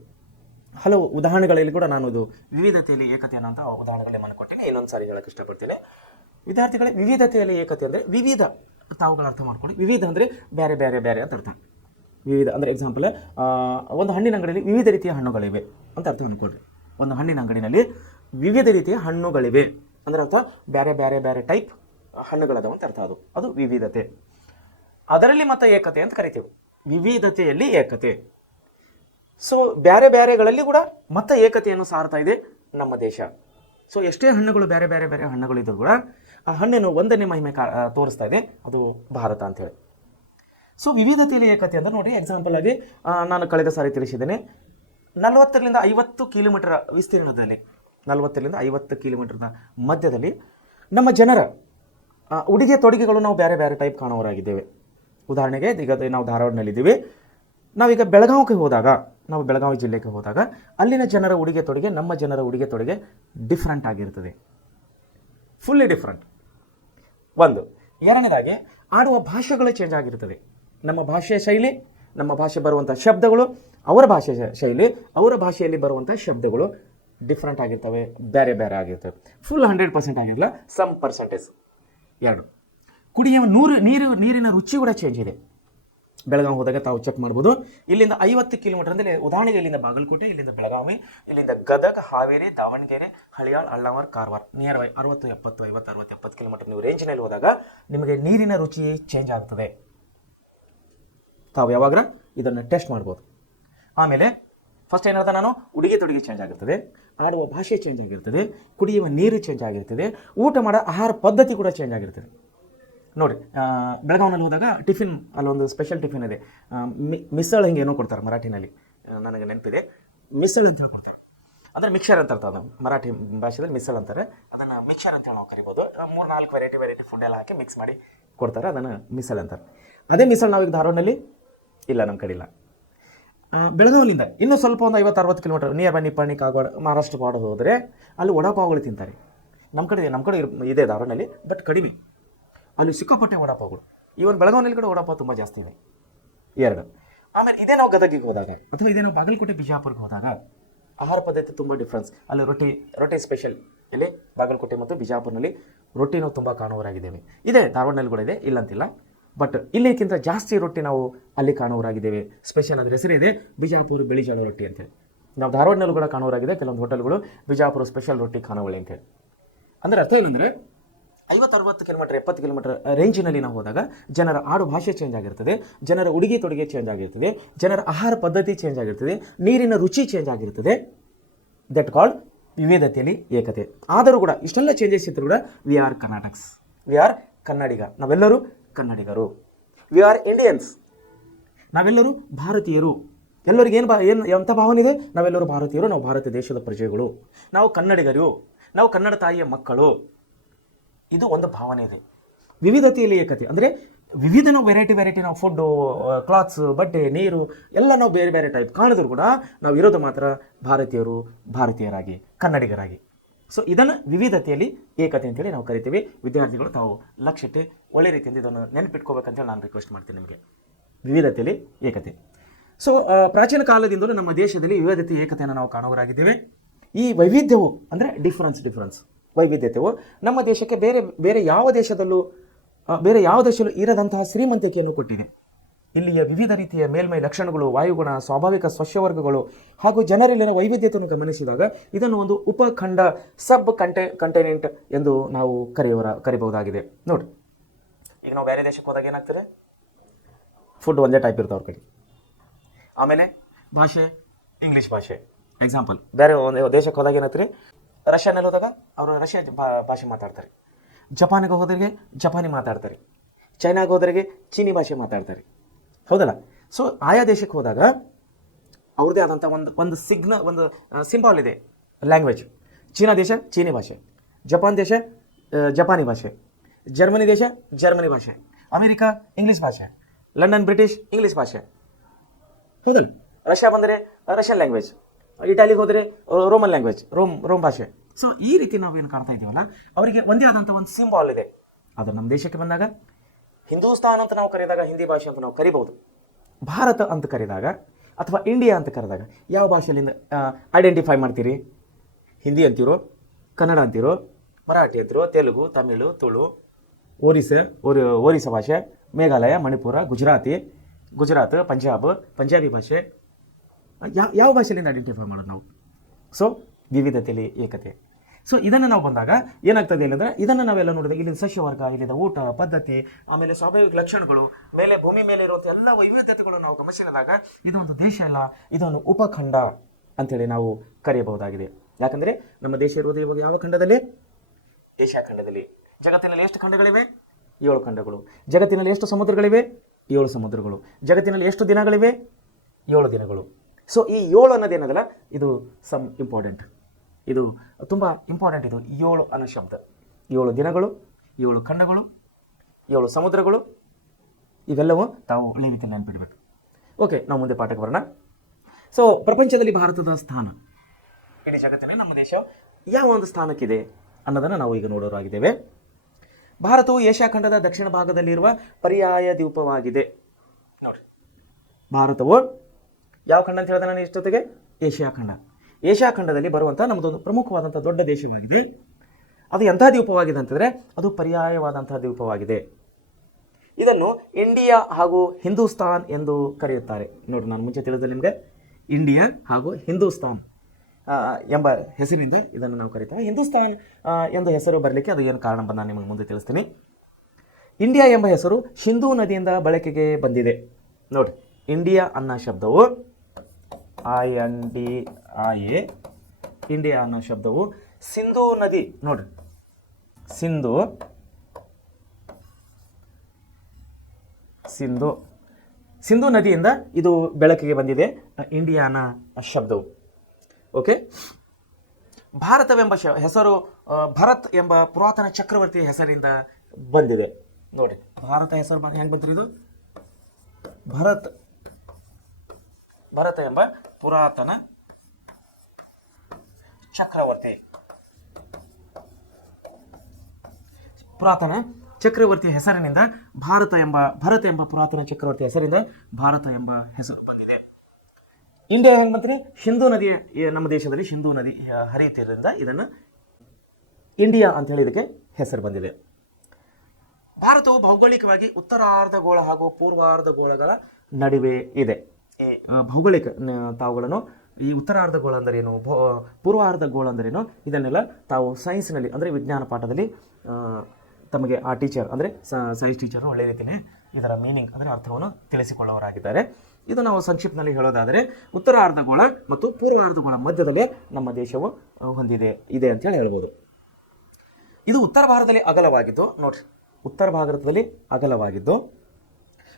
ಹಲವು ಉದಾಹರಣೆಗಳಲ್ಲಿ ಕೂಡ ನಾನು ಇದು ವಿವಿಧತೆಯಲ್ಲಿ ಏಕತೆ ಅನ್ನೋಂಥ ಉದಾಹರಣೆಗಳೇ ಮಾಡಿಕೊಟ್ಟೆ. ಇನ್ನೊಂದು ಸಾರಿ ಹೇಳಕ್ಕೆ ಇಷ್ಟಪಡ್ತೇನೆ. ವಿದ್ಯಾರ್ಥಿಗಳೇ, ವಿವಿಧತೆಯಲ್ಲಿ ಏಕತೆ ಅಂದರೆ ವಿವಿಧ, ತಾವುಗಳ ಅರ್ಥ ಮಾಡ್ಕೊಳ್ಳಿ. ವಿವಿಧ ಅಂದರೆ ಬೇರೆ ಬೇರೆ ಬೇರೆ ಅಂತ ಅರ್ಥ. ವಿವಿಧ ಅಂದರೆ ಎಕ್ಸಾಂಪಲ್, ಒಂದು ಹಣ್ಣಿನ ಅಂಗಡಿಯಲ್ಲಿ ವಿವಿಧ ರೀತಿಯ ಹಣ್ಣುಗಳಿವೆ ಅಂತ ಅರ್ಥ ಅಂದ್ಕೊಳ್ರಿ. ಒಂದು ಹಣ್ಣಿನ ಅಂಗಡಿನಲ್ಲಿ ವಿವಿಧ ರೀತಿಯ ಹಣ್ಣುಗಳಿವೆ ಅಂದರೆ ಅರ್ಥ ಬೇರೆ ಬೇರೆ ಬೇರೆ ಟೈಪ್ ಹಣ್ಣುಗಳದಾವ ಅಂತ ಅರ್ಥ. ಅದು ವಿವಿಧತೆ. ಅದರಲ್ಲಿ ಮತ್ತೆ ಏಕತೆ ಅಂತ ಕರಿತೀವಿ. ವಿವಿಧತೆಯಲ್ಲಿ ಏಕತೆ. ಸೊ ಬೇರೆ ಬೇರೆಗಳಲ್ಲಿ ಕೂಡ ಮತ್ತೆ ಏಕತೆಯನ್ನು ಸಾರ್ತಾ ಇದೆ ನಮ್ಮ ದೇಶ. ಸೊ ಎಷ್ಟೇ ಹಣ್ಣುಗಳು ಬೇರೆ ಬೇರೆ ಬೇರೆ ಹಣ್ಣುಗಳಿದ್ರು ಕೂಡ ಆ ಹಣ್ಣಿನ ಒಂದನೇ ಮಹಿಮೆ ತೋರಿಸ್ತಾ ಇದೆ, ಅದು ಭಾರತ ಅಂತೇಳಿ. ಸೊ ವಿವಿಧತೆಯಲ್ಲಿ ಏಕತೆ ಅಂದರೆ ನೋಡಿ, ಎಕ್ಸಾಂಪಲ್ ಆಗಿ ನಾನು ಕಳೆದ ಸಾರಿ ತಿಳಿಸಿದ್ದೇನೆ, 40ರಿಂದ 50 ಕಿಲೋಮೀಟರ್ ವಿಸ್ತೀರ್ಣದಲ್ಲಿ, 40ರಿಂದ 50 ಕಿಲೋಮೀಟರ್ನ ಮಧ್ಯದಲ್ಲಿ ನಮ್ಮ ಜನರ ಉಡುಗೆ ತೊಡುಗೆಗಳು ನಾವು ಬೇರೆ ಬೇರೆ ಟೈಪ್ ಕಾಣುವರಾಗಿದ್ದೇವೆ. ಉದಾಹರಣೆಗೆ ಈಗ ನಾವು ಧಾರವಾಡನಲ್ಲಿದ್ದೀವಿ. ನಾವೀಗ ಬೆಳಗಾವಿ ಜಿಲ್ಲೆಗೆ ಹೋದಾಗ ಅಲ್ಲಿನ ಜನರ ಉಡುಗೆ ತೊಡುಗೆ ನಮ್ಮ ಜನರ ಉಡುಗೆ ತೊಡುಗೆ ಡಿಫ್ರೆಂಟ್ ಆಗಿರ್ತದೆ, ಫುಲ್ಲಿ ಡಿಫ್ರೆಂಟ್. ಒಂದು. ಎರಡನೇದಾಗಿ ಆಡುವ ಭಾಷೆಗಳು ಚೇಂಜ್ ಆಗಿರ್ತದೆ. ನಮ್ಮ ಭಾಷೆಯ ಶೈಲಿ, ನಮ್ಮ ಭಾಷೆ ಬರುವಂಥ ಶಬ್ದಗಳು, ಅವರ ಭಾಷೆ ಶೈಲಿ, ಅವರ ಭಾಷೆಯಲ್ಲಿ ಬರುವಂಥ ಶಬ್ದಗಳು ಡಿಫ್ರೆಂಟ್ ಆಗಿರ್ತವೆ, ಬೇರೆ ಬೇರೆ ಆಗಿರ್ತವೆ. ಫುಲ್ 100% ಆಗಿರಲಿಲ್ಲ, ಸಮ್ ಪರ್ಸೆಂಟೇಜ್. 2. ಕುಡಿಯುವ ನೀರಿನ ರುಚಿ ಕೂಡ ಚೇಂಜ್ ಇದೆ. ಬೆಳಗಾವಿ ಹೋದಾಗ ತಾವು ಚೆಕ್ ಮಾಡ್ಬೋದು. ಇಲ್ಲಿಂದ 50 ಕಿಲೋಮೀಟರ್ ಅಂದರೆ ಉದಾಹರಣೆಗೆ ಇಲ್ಲಿಂದ ಬಾಗಲಕೋಟೆ, ಇಲ್ಲಿಂದ ಬೆಳಗಾವಿ, ಇಲ್ಲಿಂದ ಗದಗ, ಹಾವೇರಿ, ದಾವಣಗೆರೆ, ಹಳಿಯಾಳ, ಅಳ್ಳಾವರ, ಕಾರವಾರ, ನಿಯರ್ ಬೈ 60, 70, 50, 60, 70 ಕಿಲೋಮೀಟರ್ ನೀವು ರೇಂಜ್ನಲ್ಲಿ ಹೋದಾಗ ನಿಮಗೆ ನೀರಿನ ರುಚಿ ಚೇಂಜ್ ಆಗ್ತದೆ. ತಾವು ಯಾವಾಗ ಇದನ್ನು ಟೆಸ್ಟ್ ಮಾಡ್ಬೋದು. ಆಮೇಲೆ ಫಸ್ಟ್ ಏನಾದ ನಾನು ಉಡುಗೆ ತೊಡುಗೆ ಚೇಂಜ್ ಆಗಿರ್ತದೆ, ಆಡುವ ಭಾಷೆ ಚೇಂಜ್ ಆಗಿರ್ತದೆ, ಕುಡಿಯುವ ನೀರು ಚೇಂಜ್ ಆಗಿರ್ತದೆ, ಊಟ ಮಾಡೋ ಆಹಾರ ಪದ್ಧತಿ ಕೂಡ ಚೇಂಜ್ ಆಗಿರ್ತದೆ. ನೋಡಿ, ಬೆಳಗಾವಿನಲ್ಲಿ ಹೋದಾಗ ಟಿಫಿನ್, ಅಲ್ಲೊಂದು ಸ್ಪೆಷಲ್ ಟಿಫಿನ್ ಇದೆ, ಮಿಸಳ್ ಹಿಂಗೆ ಏನೋ ಕೊಡ್ತಾರೆ ಮರಾಠಿನಲ್ಲಿ, ನನಗೆ ನೆನಪಿದೆ, ಮಿಸಳ್ ಅಂತ ಹೇಳಿ ಕೊಡ್ತಾರೆ. ಅಂದರೆ ಮಿಕ್ಸರ್ ಅಂತ ಇರ್ತದೆ, ಮರಾಠಿ ಭಾಷೆಯಲ್ಲಿ ಮಿಸಳ್ ಅಂತಾರೆ, ಅದನ್ನು ಮಿಕ್ಸರ್ ಅಂತ ಹೇಳಿ ನಾವು ಕರಿಬೋದು. 3-4 ವೆರೈಟಿ ಫುಡ್ ಎಲ್ಲ ಹಾಕಿ ಮಿಕ್ಸ್ ಮಾಡಿ ಕೊಡ್ತಾರೆ, ಅದನ್ನು ಮಿಸಳ್ ಅಂತಾರೆ. ಅದೇ ಮಿಸಳ್ ನಾವೀಗ ಧಾರವಾಡನಲ್ಲಿ ಇಲ್ಲ, ನಮ್ಮ ಕಡೆ ಇಲ್ಲ. ಬೆಳಗಾವಿಯಿಂದ ಇನ್ನೂ ಸ್ವಲ್ಪ ಒಂದು 50-60 kilometre near by Nippani, Kagwad, Maharashtra border ಹೋದರೆ ಅಲ್ಲಿ ವಡಾಪಾವುಗಳು ತಿಂತಾರೆ. ನಮ್ಮ ಕಡೆ ಇದೆ ಧಾರವಾಡನಲ್ಲಿ, ಬಟ್ ಕಡಿಮೆ. ಅಲ್ಲಿ ಸಿಕ್ಕಾಪಟ್ಟೆ ವಡಾಪಾವುಗಳು. ಇವನ್ ಬೆಳಗಾವಿನಲ್ಲಿ ಕೂಡ ವಡಾಪಾವ್ ತುಂಬ ಜಾಸ್ತಿ ಇದೆ. 2. ಆಮೇಲೆ ಇದೇ ನಾವು ಗದಗಿಗೆ ಹೋದಾಗ ಅಥವಾ ಇದೇ ನಾವು ಬಾಗಲಕೋಟೆ, ಬಿಜಾಪುರಕ್ಕೆ ಹೋದಾಗ ಆಹಾರ ಪದ್ಧತಿ ತುಂಬ ಡಿಫ್ರೆನ್ಸ್. ಅಲ್ಲಿ ರೊಟ್ಟಿ ಸ್ಪೆಷಲ್. ಇಲ್ಲಿ ಬಾಗಲಕೋಟೆ ಮತ್ತು ಬಿಜಾಪುರನಲ್ಲಿ ರೊಟ್ಟಿ ನಾವು ತುಂಬ ಕಾಣುವರಾಗಿದ್ದೇವೆ. ಇದೆ ಧಾರವಾಡನಲ್ಲಿ ಕೂಡ ಇದೆ, ಇಲ್ಲಂತಿಲ್ಲ. ಬಟ್ ಇಲ್ಲಿಕ್ಕಿಂತ ಜಾಸ್ತಿ ರೊಟ್ಟಿ ನಾವು ಅಲ್ಲಿ ಕಾಣುವರಾಗಿದ್ದೇವೆ. ಸ್ಪೆಷಲ್ ಅದರ ಹೆಸರು ಇದೆ ಬಿಜಾಪುರ ಬಿಳಿಜಾಳು ರೊಟ್ಟಿ ಅಂತೇಳಿ. ನಾವು ಧಾರವಾಡನಲ್ಲೂ ಕೂಡ ಕಾಣುವರಾಗಿದೆ ಕೆಲವೊಂದು ಹೋಟೆಲ್ಗಳು ಬಿಜಾಪುರ ಸ್ಪೆಷಲ್ ರೊಟ್ಟಿ ಖಾನಾವಳಿ ಅಂತೇಳಿ. ಅಂದರೆ ಅರ್ಥ ಏನಂದರೆ 50-60 ಕಿಲೋಮೀಟರ್ 70 ಕಿಲೋಮೀಟರ್ ರೇಂಜಿನಲ್ಲಿ ನಾವು ಹೋದಾಗ ಜನರ ಆಡು ಭಾಷೆ ಚೇಂಜ್ ಆಗಿರ್ತದೆ, ಜನರ ಉಡುಗೆ ತೊಡುಗೆ ಚೇಂಜ್ ಆಗಿರ್ತದೆ, ಜನರ ಆಹಾರ ಪದ್ಧತಿ ಚೇಂಜ್ ಆಗಿರ್ತದೆ, ನೀರಿನ ರುಚಿ ಚೇಂಜ್ ಆಗಿರ್ತದೆ. ದಟ್ ಕಾಲ್ಡ್ ವಿವಿಧತೆಯಲ್ಲಿ ಏಕತೆ. ಆದರೂ ಕೂಡ ಇಷ್ಟೆಲ್ಲ ಚೇಂಜಸ್ ಇದ್ದರೂ ಕೂಡ ವಿ ಆರ್ ಕರ್ನಾಟಕ್ಸ್, ವಿ ಆರ್ ಕನ್ನಡಿಗ, ನಾವೆಲ್ಲರೂ ಕನ್ನಡಿಗರು, ವಿ ಆರ್ ಇಂಡಿಯನ್ಸ್, ನಾವೆಲ್ಲರೂ ಭಾರತೀಯರು. ಎಲ್ಲರಿಗೆ ಏನು ಎಂಥ ಭಾವನೆ ಇದೆ? ನಾವೆಲ್ಲರೂ ಭಾರತೀಯರು, ನಾವು ಭಾರತ ದೇಶದ ಪ್ರಜೆಗಳು, ನಾವು ಕನ್ನಡಿಗರು, ನಾವು ಕನ್ನಡ ತಾಯಿಯ ಮಕ್ಕಳು. ಇದು ಒಂದು ಭಾವನೆ ಇದೆ. ವಿವಿಧತೆಯಲ್ಲಿ ಏಕತೆ ಅಂದರೆ ವಿವಿಧ ನಾವು ವೆರೈಟಿ ನಾವು ಫುಡ್ಡು, ಕ್ಲಾತ್ಸ್, ಬಟ್ಟೆ, ನೀರು ಎಲ್ಲ ನಾವು ಬೇರೆ ಬೇರೆ ಟೈಪ್ ಕಾಣಿದ್ರು ಕೂಡ ನಾವು ಇರೋದು ಮಾತ್ರ ಭಾರತೀಯರಾಗಿ, ಕನ್ನಡಿಗರಾಗಿ. ಸೊ ಇದನ್ನು ವಿವಿಧತೆಯಲ್ಲಿ ಏಕತೆ ಅಂತೇಳಿ ನಾವು ಕರಿತೀವಿ. ವಿದ್ಯಾರ್ಥಿಗಳು ತಾವು ಲಕ್ಷಿಟ್ಟು ಒಳ್ಳೆ ರೀತಿಯಿಂದ ಇದನ್ನು ನೆನಪಿಟ್ಕೋಬೇಕಂತೇಳಿ ನಾನು ರಿಕ್ವೆಸ್ಟ್ ಮಾಡ್ತೀನಿ ನಿಮಗೆ. ವಿವಿಧತೆಯಲ್ಲಿ ಏಕತೆ. ಸೊ ಪ್ರಾಚೀನ ಕಾಲದಿಂದಲೂ ನಮ್ಮ ದೇಶದಲ್ಲಿ ವಿವಿಧತೆ ಏಕತೆಯನ್ನು ನಾವು ಕಾಣುವರಾಗಿದ್ದೇವೆ. ಈ ವೈವಿಧ್ಯವು ಅಂದರೆ ಡಿಫ್ರೆನ್ಸ್ ವೈವಿಧ್ಯತೆಯು ನಮ್ಮ ದೇಶಕ್ಕೆ ಬೇರೆ ಯಾವ ದೇಶದಲ್ಲೂ ಇರದಂತಹ ಶ್ರೀಮಂತಿಕೆಯನ್ನು ಕೊಟ್ಟಿದೆ. ಇಲ್ಲಿಯ ವಿವಿಧ ರೀತಿಯ ಮೇಲ್ಮೈ ಲಕ್ಷಣಗಳು, ವಾಯುಗುಣ, ಸ್ವಾಭಾವಿಕ ಸಸ್ಯವರ್ಗಗಳು ಹಾಗೂ ಜನರಲ್ಲಿನ ವೈವಿಧ್ಯತೆಯನ್ನು ಗಮನಿಸಿದಾಗ ಇದನ್ನು ಒಂದು ಉಪಖಂಡ, ಸಬ್ ಕಂಟೈನೆಂಟ್ ಎಂದು ನಾವು ಕರಿಬಹುದಾಗಿದೆ. ನೋಡಿ, ಈಗ ನಾವು ಬೇರೆ ದೇಶಕ್ಕೆ ಹೋದಾಗ ಏನಾಗ್ತದೆ? ಫುಡ್ ಒಂದೇ ಟೈಪ್ ಇರ್ತಾವೆ ಅವ್ರ ಕಡೆ. ಆಮೇಲೆ ಭಾಷೆ ಇಂಗ್ಲೀಷ್ ಭಾಷೆ. ಎಕ್ಸಾಂಪಲ್, ಬೇರೆ ಒಂದು ದೇಶಕ್ಕೆ ಹೋದಾಗ ಏನಾಗ್ತದೆ? ರಷ್ಯಾನಲ್ಲಿ ಹೋದಾಗ ಅವರು ರಷ್ಯಾ ಭಾಷೆ ಮಾತಾಡ್ತಾರೆ, ಜಪಾನಿಗೆ ಹೋದ್ರಿಗೆ ಜಪಾನಿ ಮಾತಾಡ್ತಾರೆ, ಚೈನಾಗೆ ಹೋದ್ರಿಗೆ ಚೀನಿ ಭಾಷೆ ಮಾತಾಡ್ತಾರೆ, ಹೌದಲ್ಲ? ಸೊ ಆಯಾ ದೇಶಕ್ಕೆ ಹೋದಾಗ ಅವ್ರದ್ದೇ ಆದಂಥ ಒಂದು ಸಿಂಬಾಲ್ ಇದೆ, ಲ್ಯಾಂಗ್ವೇಜ್. ಚೀನಾ ದೇಶ ಚೀನಿ ಭಾಷೆ, ಜಪಾನ್ ದೇಶ ಜಪಾನಿ ಭಾಷೆ, ಜರ್ಮನಿ ದೇಶ ಜರ್ಮನಿ ಭಾಷೆ, ಅಮೆರಿಕಾ ಇಂಗ್ಲೀಷ್ ಭಾಷೆ, ಲಂಡನ್ ಬ್ರಿಟಿಷ್ ಇಂಗ್ಲೀಷ್ ಭಾಷೆ, ಹೌದಲ್ಲ? ರಷ್ಯಾ ಬಂದರೆ ರಷ್ಯನ್ ಲ್ಯಾಂಗ್ವೇಜ್, ಇಟಾಲಿಗೆ ಹೋದರೆ ರೋಮನ್ ಲ್ಯಾಂಗ್ವೇಜ್, ರೋಮ್ ಭಾಷೆ. ಸೊ ಈ ರೀತಿ ನಾವೇನು ಕಾಣ್ತಾ ಇದ್ದೀವಲ್ಲ, ಅವರಿಗೆ ಒಂದೇ ಆದಂಥ ಒಂದು ಸಿಂಬಾಲ್ ಇದೆ. ಅದು ನಮ್ಮ ದೇಶಕ್ಕೆ ಬಂದಾಗ ಹಿಂದೂಸ್ತಾನ್ ಅಂತ ನಾವು ಕರೆದಾಗ ಹಿಂದಿ ಭಾಷೆ ಅಂತ ನಾವು ಕರಿಬಹುದು. ಭಾರತ ಅಂತ ಕರೆದಾಗ ಅಥವಾ ಇಂಡಿಯಾ ಅಂತ ಕರೆದಾಗ ಯಾವ ಭಾಷೆಯಿಂದ ಐಡೆಂಟಿಫೈ ಮಾಡ್ತೀರಿ? ಹಿಂದಿ ಅಂತೀರೋ, ಕನ್ನಡ ಅಂತೀರೋ, ಮರಾಠಿ ಅಂತೀರೋ, ತೆಲುಗು, ತಮಿಳು, ತುಳು, ಒರಿಸ್ಸಾ ಭಾಷೆ, ಮೇಘಾಲಯ, ಮಣಿಪುರ, ಗುಜರಾತ್, ಪಂಜಾಬಿ ಭಾಷೆ, ಯಾವ ಭಾಷೆಯಿಂದ ಐಡೆಂಟಿಫೈ ಮಾಡೋದು ನಾವು? ಸೊ ವಿವಿಧತೆಯಲ್ಲಿ ಏಕತೆ. ಸೊ ಇದನ್ನು ನಾವು ಬಂದಾಗ ಏನಾಗ್ತದೆ ಅಂದರೆ, ಇದನ್ನು ನಾವೆಲ್ಲ ನೋಡಿದಾಗ ಇಲ್ಲಿನ ಸಸ್ಯವರ್ಗ, ಇಲ್ಲಿನ ಊಟ ಪದ್ಧತಿ, ಆಮೇಲೆ ಸ್ವಾಭಾವಿಕ ಲಕ್ಷಣಗಳು, ಭೂಮಿ ಮೇಲೆ ಇರುವಂಥ ಎಲ್ಲ ವೈವಿಧ್ಯತೆಗಳು ನಾವು ಗಮನಿಸಿದಾಗ ಇದೊಂದು ದೇಶ ಅಲ್ಲ, ಇದೊಂದು ಉಪಖಂಡ ಅಂತೇಳಿ ನಾವು ಕರೆಯಬಹುದಾಗಿದೆ. ಯಾಕಂದರೆ ನಮ್ಮ ದೇಶ ಇರುವುದು ಇವಾಗ ಯಾವ ಖಂಡದಲ್ಲಿ? ಏಷ್ಯಾ ಖಂಡದಲ್ಲಿ. ಜಗತ್ತಿನಲ್ಲಿ ಎಷ್ಟು ಖಂಡಗಳಿವೆ? 7 ಖಂಡಗಳು. ಜಗತ್ತಿನಲ್ಲಿ ಎಷ್ಟು ಸಮುದ್ರಗಳಿವೆ? 7 ಸಮುದ್ರಗಳು. ಜಗತ್ತಿನಲ್ಲಿ ಎಷ್ಟು ದಿನಗಳಿವೆ? 7 ದಿನಗಳು. ಸೊ ಈ 7 ಅನ್ನೋದೇನದಲ್ಲ, ಇದು ಇಂಪಾರ್ಟೆಂಟ್, ಇದು ತುಂಬ ಇಂಪಾರ್ಟೆಂಟ್. ಇದು 7 ಅನ್ನೋ ಶಬ್ದ, 7 ದಿನಗಳು, 7 ಖಂಡಗಳು, 7 ಸಮುದ್ರಗಳು, ಇವೆಲ್ಲವೂ ತಾವು ಒಳ್ಳೆ ರೀತಿಯಲ್ಲಿ ನೆನಪಿಡಬೇಕು. ಓಕೆ, ನಾವು ಮುಂದೆ ಪಾಠಕ್ಕೆ ಬರೋಣ. ಸೊ ಪ್ರಪಂಚದಲ್ಲಿ ಭಾರತದ ಸ್ಥಾನ, ಇಡೀ ಜಗತ್ತಿನಲ್ಲಿ ನಮ್ಮ ದೇಶ ಯಾವ ಒಂದು ಸ್ಥಾನಕ್ಕಿದೆ ಅನ್ನೋದನ್ನು ನಾವು ಈಗ ನೋಡೋರಾಗಿದ್ದೇವೆ. ಭಾರತವು ಏಷ್ಯಾ ಖಂಡದ ದಕ್ಷಿಣ ಭಾಗದಲ್ಲಿರುವ ಪರ್ಯಾಯ ದ್ವೀಪವಾಗಿದೆ. ನೋಡಿ, ಭಾರತವು ಯಾವ ಖಂಡ ಅಂತ ಹೇಳಿದೆ ನಾನು ಇಷ್ಟೊತ್ತಿಗೆ? ಏಷ್ಯಾ ಖಂಡ. ಏಷ್ಯಾ ಖಂಡದಲ್ಲಿ ಬರುವಂಥ ನಮ್ಮದೊಂದು ಪ್ರಮುಖವಾದಂಥ ದೊಡ್ಡ ದೇಶವಾಗಿದೆ. ಅದು ಎಂಥ ದ್ವೀಪವಾಗಿದೆ ಅಂತಂದರೆ ಅದು ಪರ್ಯಾಯವಾದಂಥ ದ್ವೀಪವಾಗಿದೆ. ಇದನ್ನು ಇಂಡಿಯಾ ಹಾಗೂ ಹಿಂದೂಸ್ತಾನ್ ಎಂದು ಕರೆಯುತ್ತಾರೆ. ನೋಡಿ, ನಾನು ಮುಂಚೆ ತಿಳಿದ ನಿಮಗೆ ಇಂಡಿಯಾ ಹಾಗೂ ಹಿಂದೂಸ್ತಾನ್ ಎಂಬ ಹೆಸರಿನಿಂದ ಇದನ್ನು ನಾವು ಕರೀತೇವೆ. ಹಿಂದೂಸ್ತಾನ್ ಎಂದು ಹೆಸರು ಬರಲಿಕ್ಕೆ ಅದು ಏನು ಕಾರಣ ಬಂದು ನಾನು ನಿಮಗೆ ಮುಂದೆ ತಿಳಿಸ್ತೀನಿ. ಇಂಡಿಯಾ ಎಂಬ ಹೆಸರು ಸಿಂಧೂ ನದಿಯಿಂದ ಬಳಕೆಗೆ ಬಂದಿದೆ. ನೋಡಿ, ಇಂಡಿಯಾ ಅನ್ನೋ ಶಬ್ದವು INDIA, ಇಂಡಿಯಾ ಅನ್ನೋ ಶಬ್ದವು ಸಿಂಧೂ ನದಿ, ನೋಡಿ ಸಿಂಧೂ ನದಿಯಿಂದ ಇದು ಬೆಳಕಿಗೆ ಬಂದಿದೆ, ಇಂಡಿಯಾ ಅನ್ನೋ ಶಬ್ದವು. ಓಕೆ, ಭಾರತವೆಂಬ ಹೆಸರು ಭರತ್ ಎಂಬ ಪುರಾತನ ಚಕ್ರವರ್ತಿ ಹೆಸರಿಂದ ಬಂದಿದೆ. ನೋಡಿ, ಭಾರತ ಹೆಸರು ಹೆಂಗೆ ಬಂದ್ರಿ? ಇದು ಭರತ ಎಂಬ ಪುರಾತನ ಚಕ್ರವರ್ತಿ ಹೆಸರಿನಿಂದ ಭರತ ಎಂಬ ಪುರಾತನ ಚಕ್ರವರ್ತಿ ಹೆಸರಿಂದ ಭಾರತ ಎಂಬ ಹೆಸರು ಬಂದಿದೆ. ಇಂಡಿಯಾ ಹೆಂಗೆ ಬಂತ್ರಿ? ಸಿಂಧೂ ನದಿ, ನಮ್ಮ ದೇಶದಲ್ಲಿ ಸಿಂಧೂ ನದಿ ಹರಿಯುತ್ತಿರೋದ್ರಿಂದ ಇದನ್ನು ಇಂಡಿಯಾ ಅಂತ ಹೇಳಿ ಇದಕ್ಕೆ ಹೆಸರು ಬಂದಿದೆ. ಭಾರತವು ಭೌಗೋಳಿಕವಾಗಿ ಉತ್ತರಾರ್ಧಗೋಳ ಹಾಗೂ ಪೂರ್ವಾರ್ಧಗೋಳಗಳ ನಡುವೆ ಇದೆ. ಈ ಭೌಗೋಳಿಕ ತಾವುಗಳನ್ನು ಈ ಉತ್ತರಾರ್ಧಗೋಳ ಅಂದರೇನು, ಪೂರ್ವಾರ್ಧಗೋಳ ಅಂದರೇನು, ಇದನ್ನೆಲ್ಲ ತಾವು ಸೈನ್ಸ್ನಲ್ಲಿ ಅಂದರೆ ವಿಜ್ಞಾನ ಪಾಠದಲ್ಲಿ ತಮಗೆ ಆ ಟೀಚರ್ ಅಂದರೆ ಸೈನ್ಸ್ ಟೀಚರ್ ಒಳ್ಳೆಯ ರೀತಿಯೇ ಇದರ ಮೀನಿಂಗ್ ಅಂದರೆ ಅರ್ಥವನ್ನು ತಿಳಿಸಿಕೊಳ್ಳುವವರಾಗಿದ್ದಾರೆ. ಇದು ನಾವು ಸಂಕ್ಷಿಪ್ತನಲ್ಲಿ ಹೇಳೋದಾದರೆ ಉತ್ತರ ಅರ್ಧಗೋಳ ಮತ್ತು ಪೂರ್ವ ಅರ್ಧಗೋಳ ಮಧ್ಯದಲ್ಲೇ ನಮ್ಮ ದೇಶವು ಇದೆ ಅಂತೇಳಿ ಹೇಳ್ಬೋದು. ಇದು ಉತ್ತರ ಭಾರತದಲ್ಲಿ ಅಗಲವಾಗಿದ್ದು ನೋಡ್ರಿ, ಉತ್ತರ ಭಾರತದಲ್ಲಿ ಅಗಲವಾಗಿದ್ದು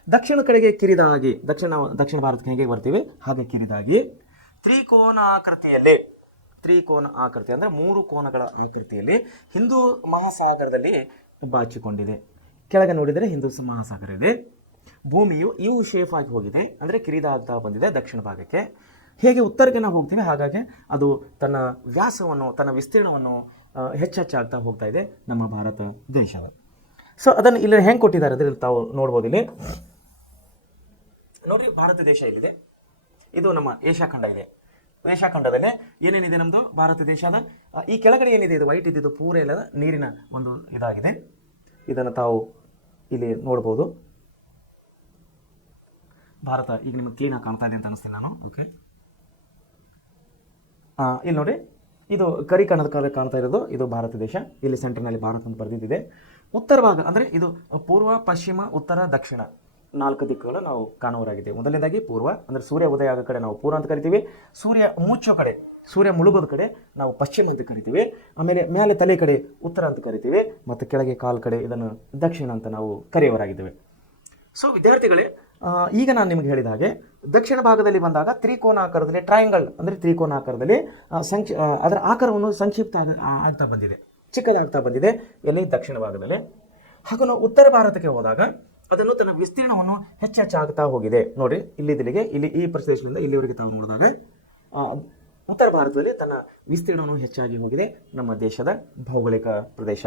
ದಕ್ಷಿಣ ಕಡೆಗೆ ಕಿರಿದಾಗಿ ದಕ್ಷಿಣ ಭಾರತಕ್ಕೆ ಹೇಗೆ ಬರ್ತೀವಿ ಹಾಗೆ ಕಿರಿದಾಗಿ ತ್ರಿಕೋನ ಆಕೃತಿ ಅಂದರೆ 3 ಕೋನಗಳ ಆಕೃತಿಯಲ್ಲಿ ಹಿಂದೂ ಮಹಾಸಾಗರದಲ್ಲಿ ಬಾಚಿಕೊಂಡಿದೆ. ಕೆಳಗೆ ನೋಡಿದರೆ ಹಿಂದೂ ಮಹಾಸಾಗರ ಇದೆ. ಭೂಮಿಯು ಯು ಶೇಪ್ ಆಗಿ ಹೋಗಿದೆ, ಅಂದರೆ ಕಿರಿದಾಗ್ತಾ ಬಂದಿದೆ ದಕ್ಷಿಣ ಭಾಗಕ್ಕೆ. ಹೇಗೆ ಉತ್ತರಕ್ಕೆ ನಾವು ಹೋಗ್ತೀವಿ ಹಾಗಾಗಿ ಅದು ತನ್ನ ವ್ಯಾಸವನ್ನು, ತನ್ನ ವಿಸ್ತೀರ್ಣವನ್ನು ಹೆಚ್ಚಾಗ್ತಾ ಹೋಗ್ತಾ ಇದೆ ನಮ್ಮ ಭಾರತ ದೇಶದ. ಸೊ ಅದನ್ನು ಇಲ್ಲಿ ಹೆಂಗೆ ಕೊಟ್ಟಿದ್ದಾರೆ ಅಂದರೆ ತಾವು ನೋಡ್ಬೋದು. ಇಲ್ಲಿ ನೋಡ್ರಿ, ಭಾರತ ದೇಶ ಇಲ್ಲಿದೆ, ಇದು ನಮ್ಮ ಏಷ್ಯಾ ಖಂಡ ಇದೆ. ಏಷ್ಯಾ ಖಂಡದಲ್ಲಿ ಏನೇನಿದೆ ನಮ್ಮದು ಭಾರತ ದೇಶದ ಈ ಕೆಳಗಡೆ ಏನಿದೆ ಇದು ವೈಟ್ ಇದ್ದಿದ್ದು ಪೂರ ಎಲ್ಲ ನೀರಿನ ಒಂದು ಇದಾಗಿದೆ. ಇದನ್ನು ತಾವು ಇಲ್ಲಿ ನೋಡ್ಬೋದು. ಭಾರತ ಈಗ ನಿಮಗೆ ಕ್ಲೀನಾಗಿ ಕಾಣ್ತಾ ಇದೆ ಅಂತ ಅನಿಸ್ತೀನಿ ನಾನು. ಓಕೆ, ಇಲ್ಲಿ ನೋಡಿ, ಇದು ಕರಿ ಕಣದ ಕಾಣ್ತಾ ಇರೋದು ಇದು ಭಾರತ ದೇಶ. ಇಲ್ಲಿ ಸೆಂಟರ್ನಲ್ಲಿ ಭಾರತ ಅಂತ ಬರೆದಿದೆ. ಉತ್ತರ ಭಾಗ ಅಂದರೆ ಇದು ಪೂರ್ವ, ಪಶ್ಚಿಮ, ಉತ್ತರ, ದಕ್ಷಿಣ 4 ದಿಕ್ಕುಗಳು ನಾವು ಕಾಣುವರಾಗಿದೆ. ಮೊದಲನೇದಾಗಿ ಪೂರ್ವ ಅಂದರೆ ಸೂರ್ಯ ಉದಯ ಆಗೋ ಕಡೆ ನಾವು ಪೂರ್ವ ಅಂತ ಕರಿತೀವಿ. ಸೂರ್ಯ ಮುಚ್ಚೋ ಕಡೆ, ಸೂರ್ಯ ಮುಳುಗೋದ ಕಡೆ ನಾವು ಪಶ್ಚಿಮ ಅಂತ ಕರಿತೀವಿ. ಆಮೇಲೆ ಮೇಲೆ ತಲೆ ಕಡೆ ಉತ್ತರ ಅಂತ ಕರಿತೀವಿ, ಮತ್ತು ಕೆಳಗೆ ಕಾಲು ಕಡೆ ಇದನ್ನು ದಕ್ಷಿಣ ಅಂತ ನಾವು ಕರೆಯುವರಾಗಿದ್ದೇವೆ. ಸೊ ವಿದ್ಯಾರ್ಥಿಗಳೇ, ಈಗ ನಾನು ನಿಮಗೆ ಹೇಳಿದ ಹಾಗೆ ದಕ್ಷಿಣ ಭಾಗದಲ್ಲಿ ಬಂದಾಗ ತ್ರಿಕೋನ ಆಕಾರದಲ್ಲಿ, ಟ್ರಯಾಂಗಲ್ ಅಂದರೆ ತ್ರಿಕೋನ ಆಕಾರದಲ್ಲಿ ಅದರ ಆಕಾರವನ್ನು ಸಂಕ್ಷಿಪ್ತ ಆಗ್ತಾ ಬಂದಿದೆ, ಚಿಕ್ಕದಾಗ್ತಾ ಬಂದಿದೆ ಎಲ್ಲಿ ದಕ್ಷಿಣ ಭಾಗದಲ್ಲಿ. ಹಾಗೂ ನಾವು ಉತ್ತರ ಭಾರತಕ್ಕೆ ಹೋದಾಗ ಅದನ್ನು ತನ್ನ ವಿಸ್ತೀರ್ಣವನ್ನು ಹೆಚ್ಚಾಗ್ತಾ ಹೋಗಿದೆ. ನೋಡಿ, ಇಲ್ಲಿಗೆ ಈ ಪ್ರದೇಶದಿಂದ ಇಲ್ಲಿವರೆಗೆ ತಾವು ನೋಡಿದಾಗ ಉತ್ತರ ಭಾರತದಲ್ಲಿ ತನ್ನ ವಿಸ್ತೀರ್ಣವನ್ನು ಹೆಚ್ಚಾಗಿ ಹೋಗಿದೆ ನಮ್ಮ ದೇಶದ ಭೌಗೋಳಿಕ ಪ್ರದೇಶ.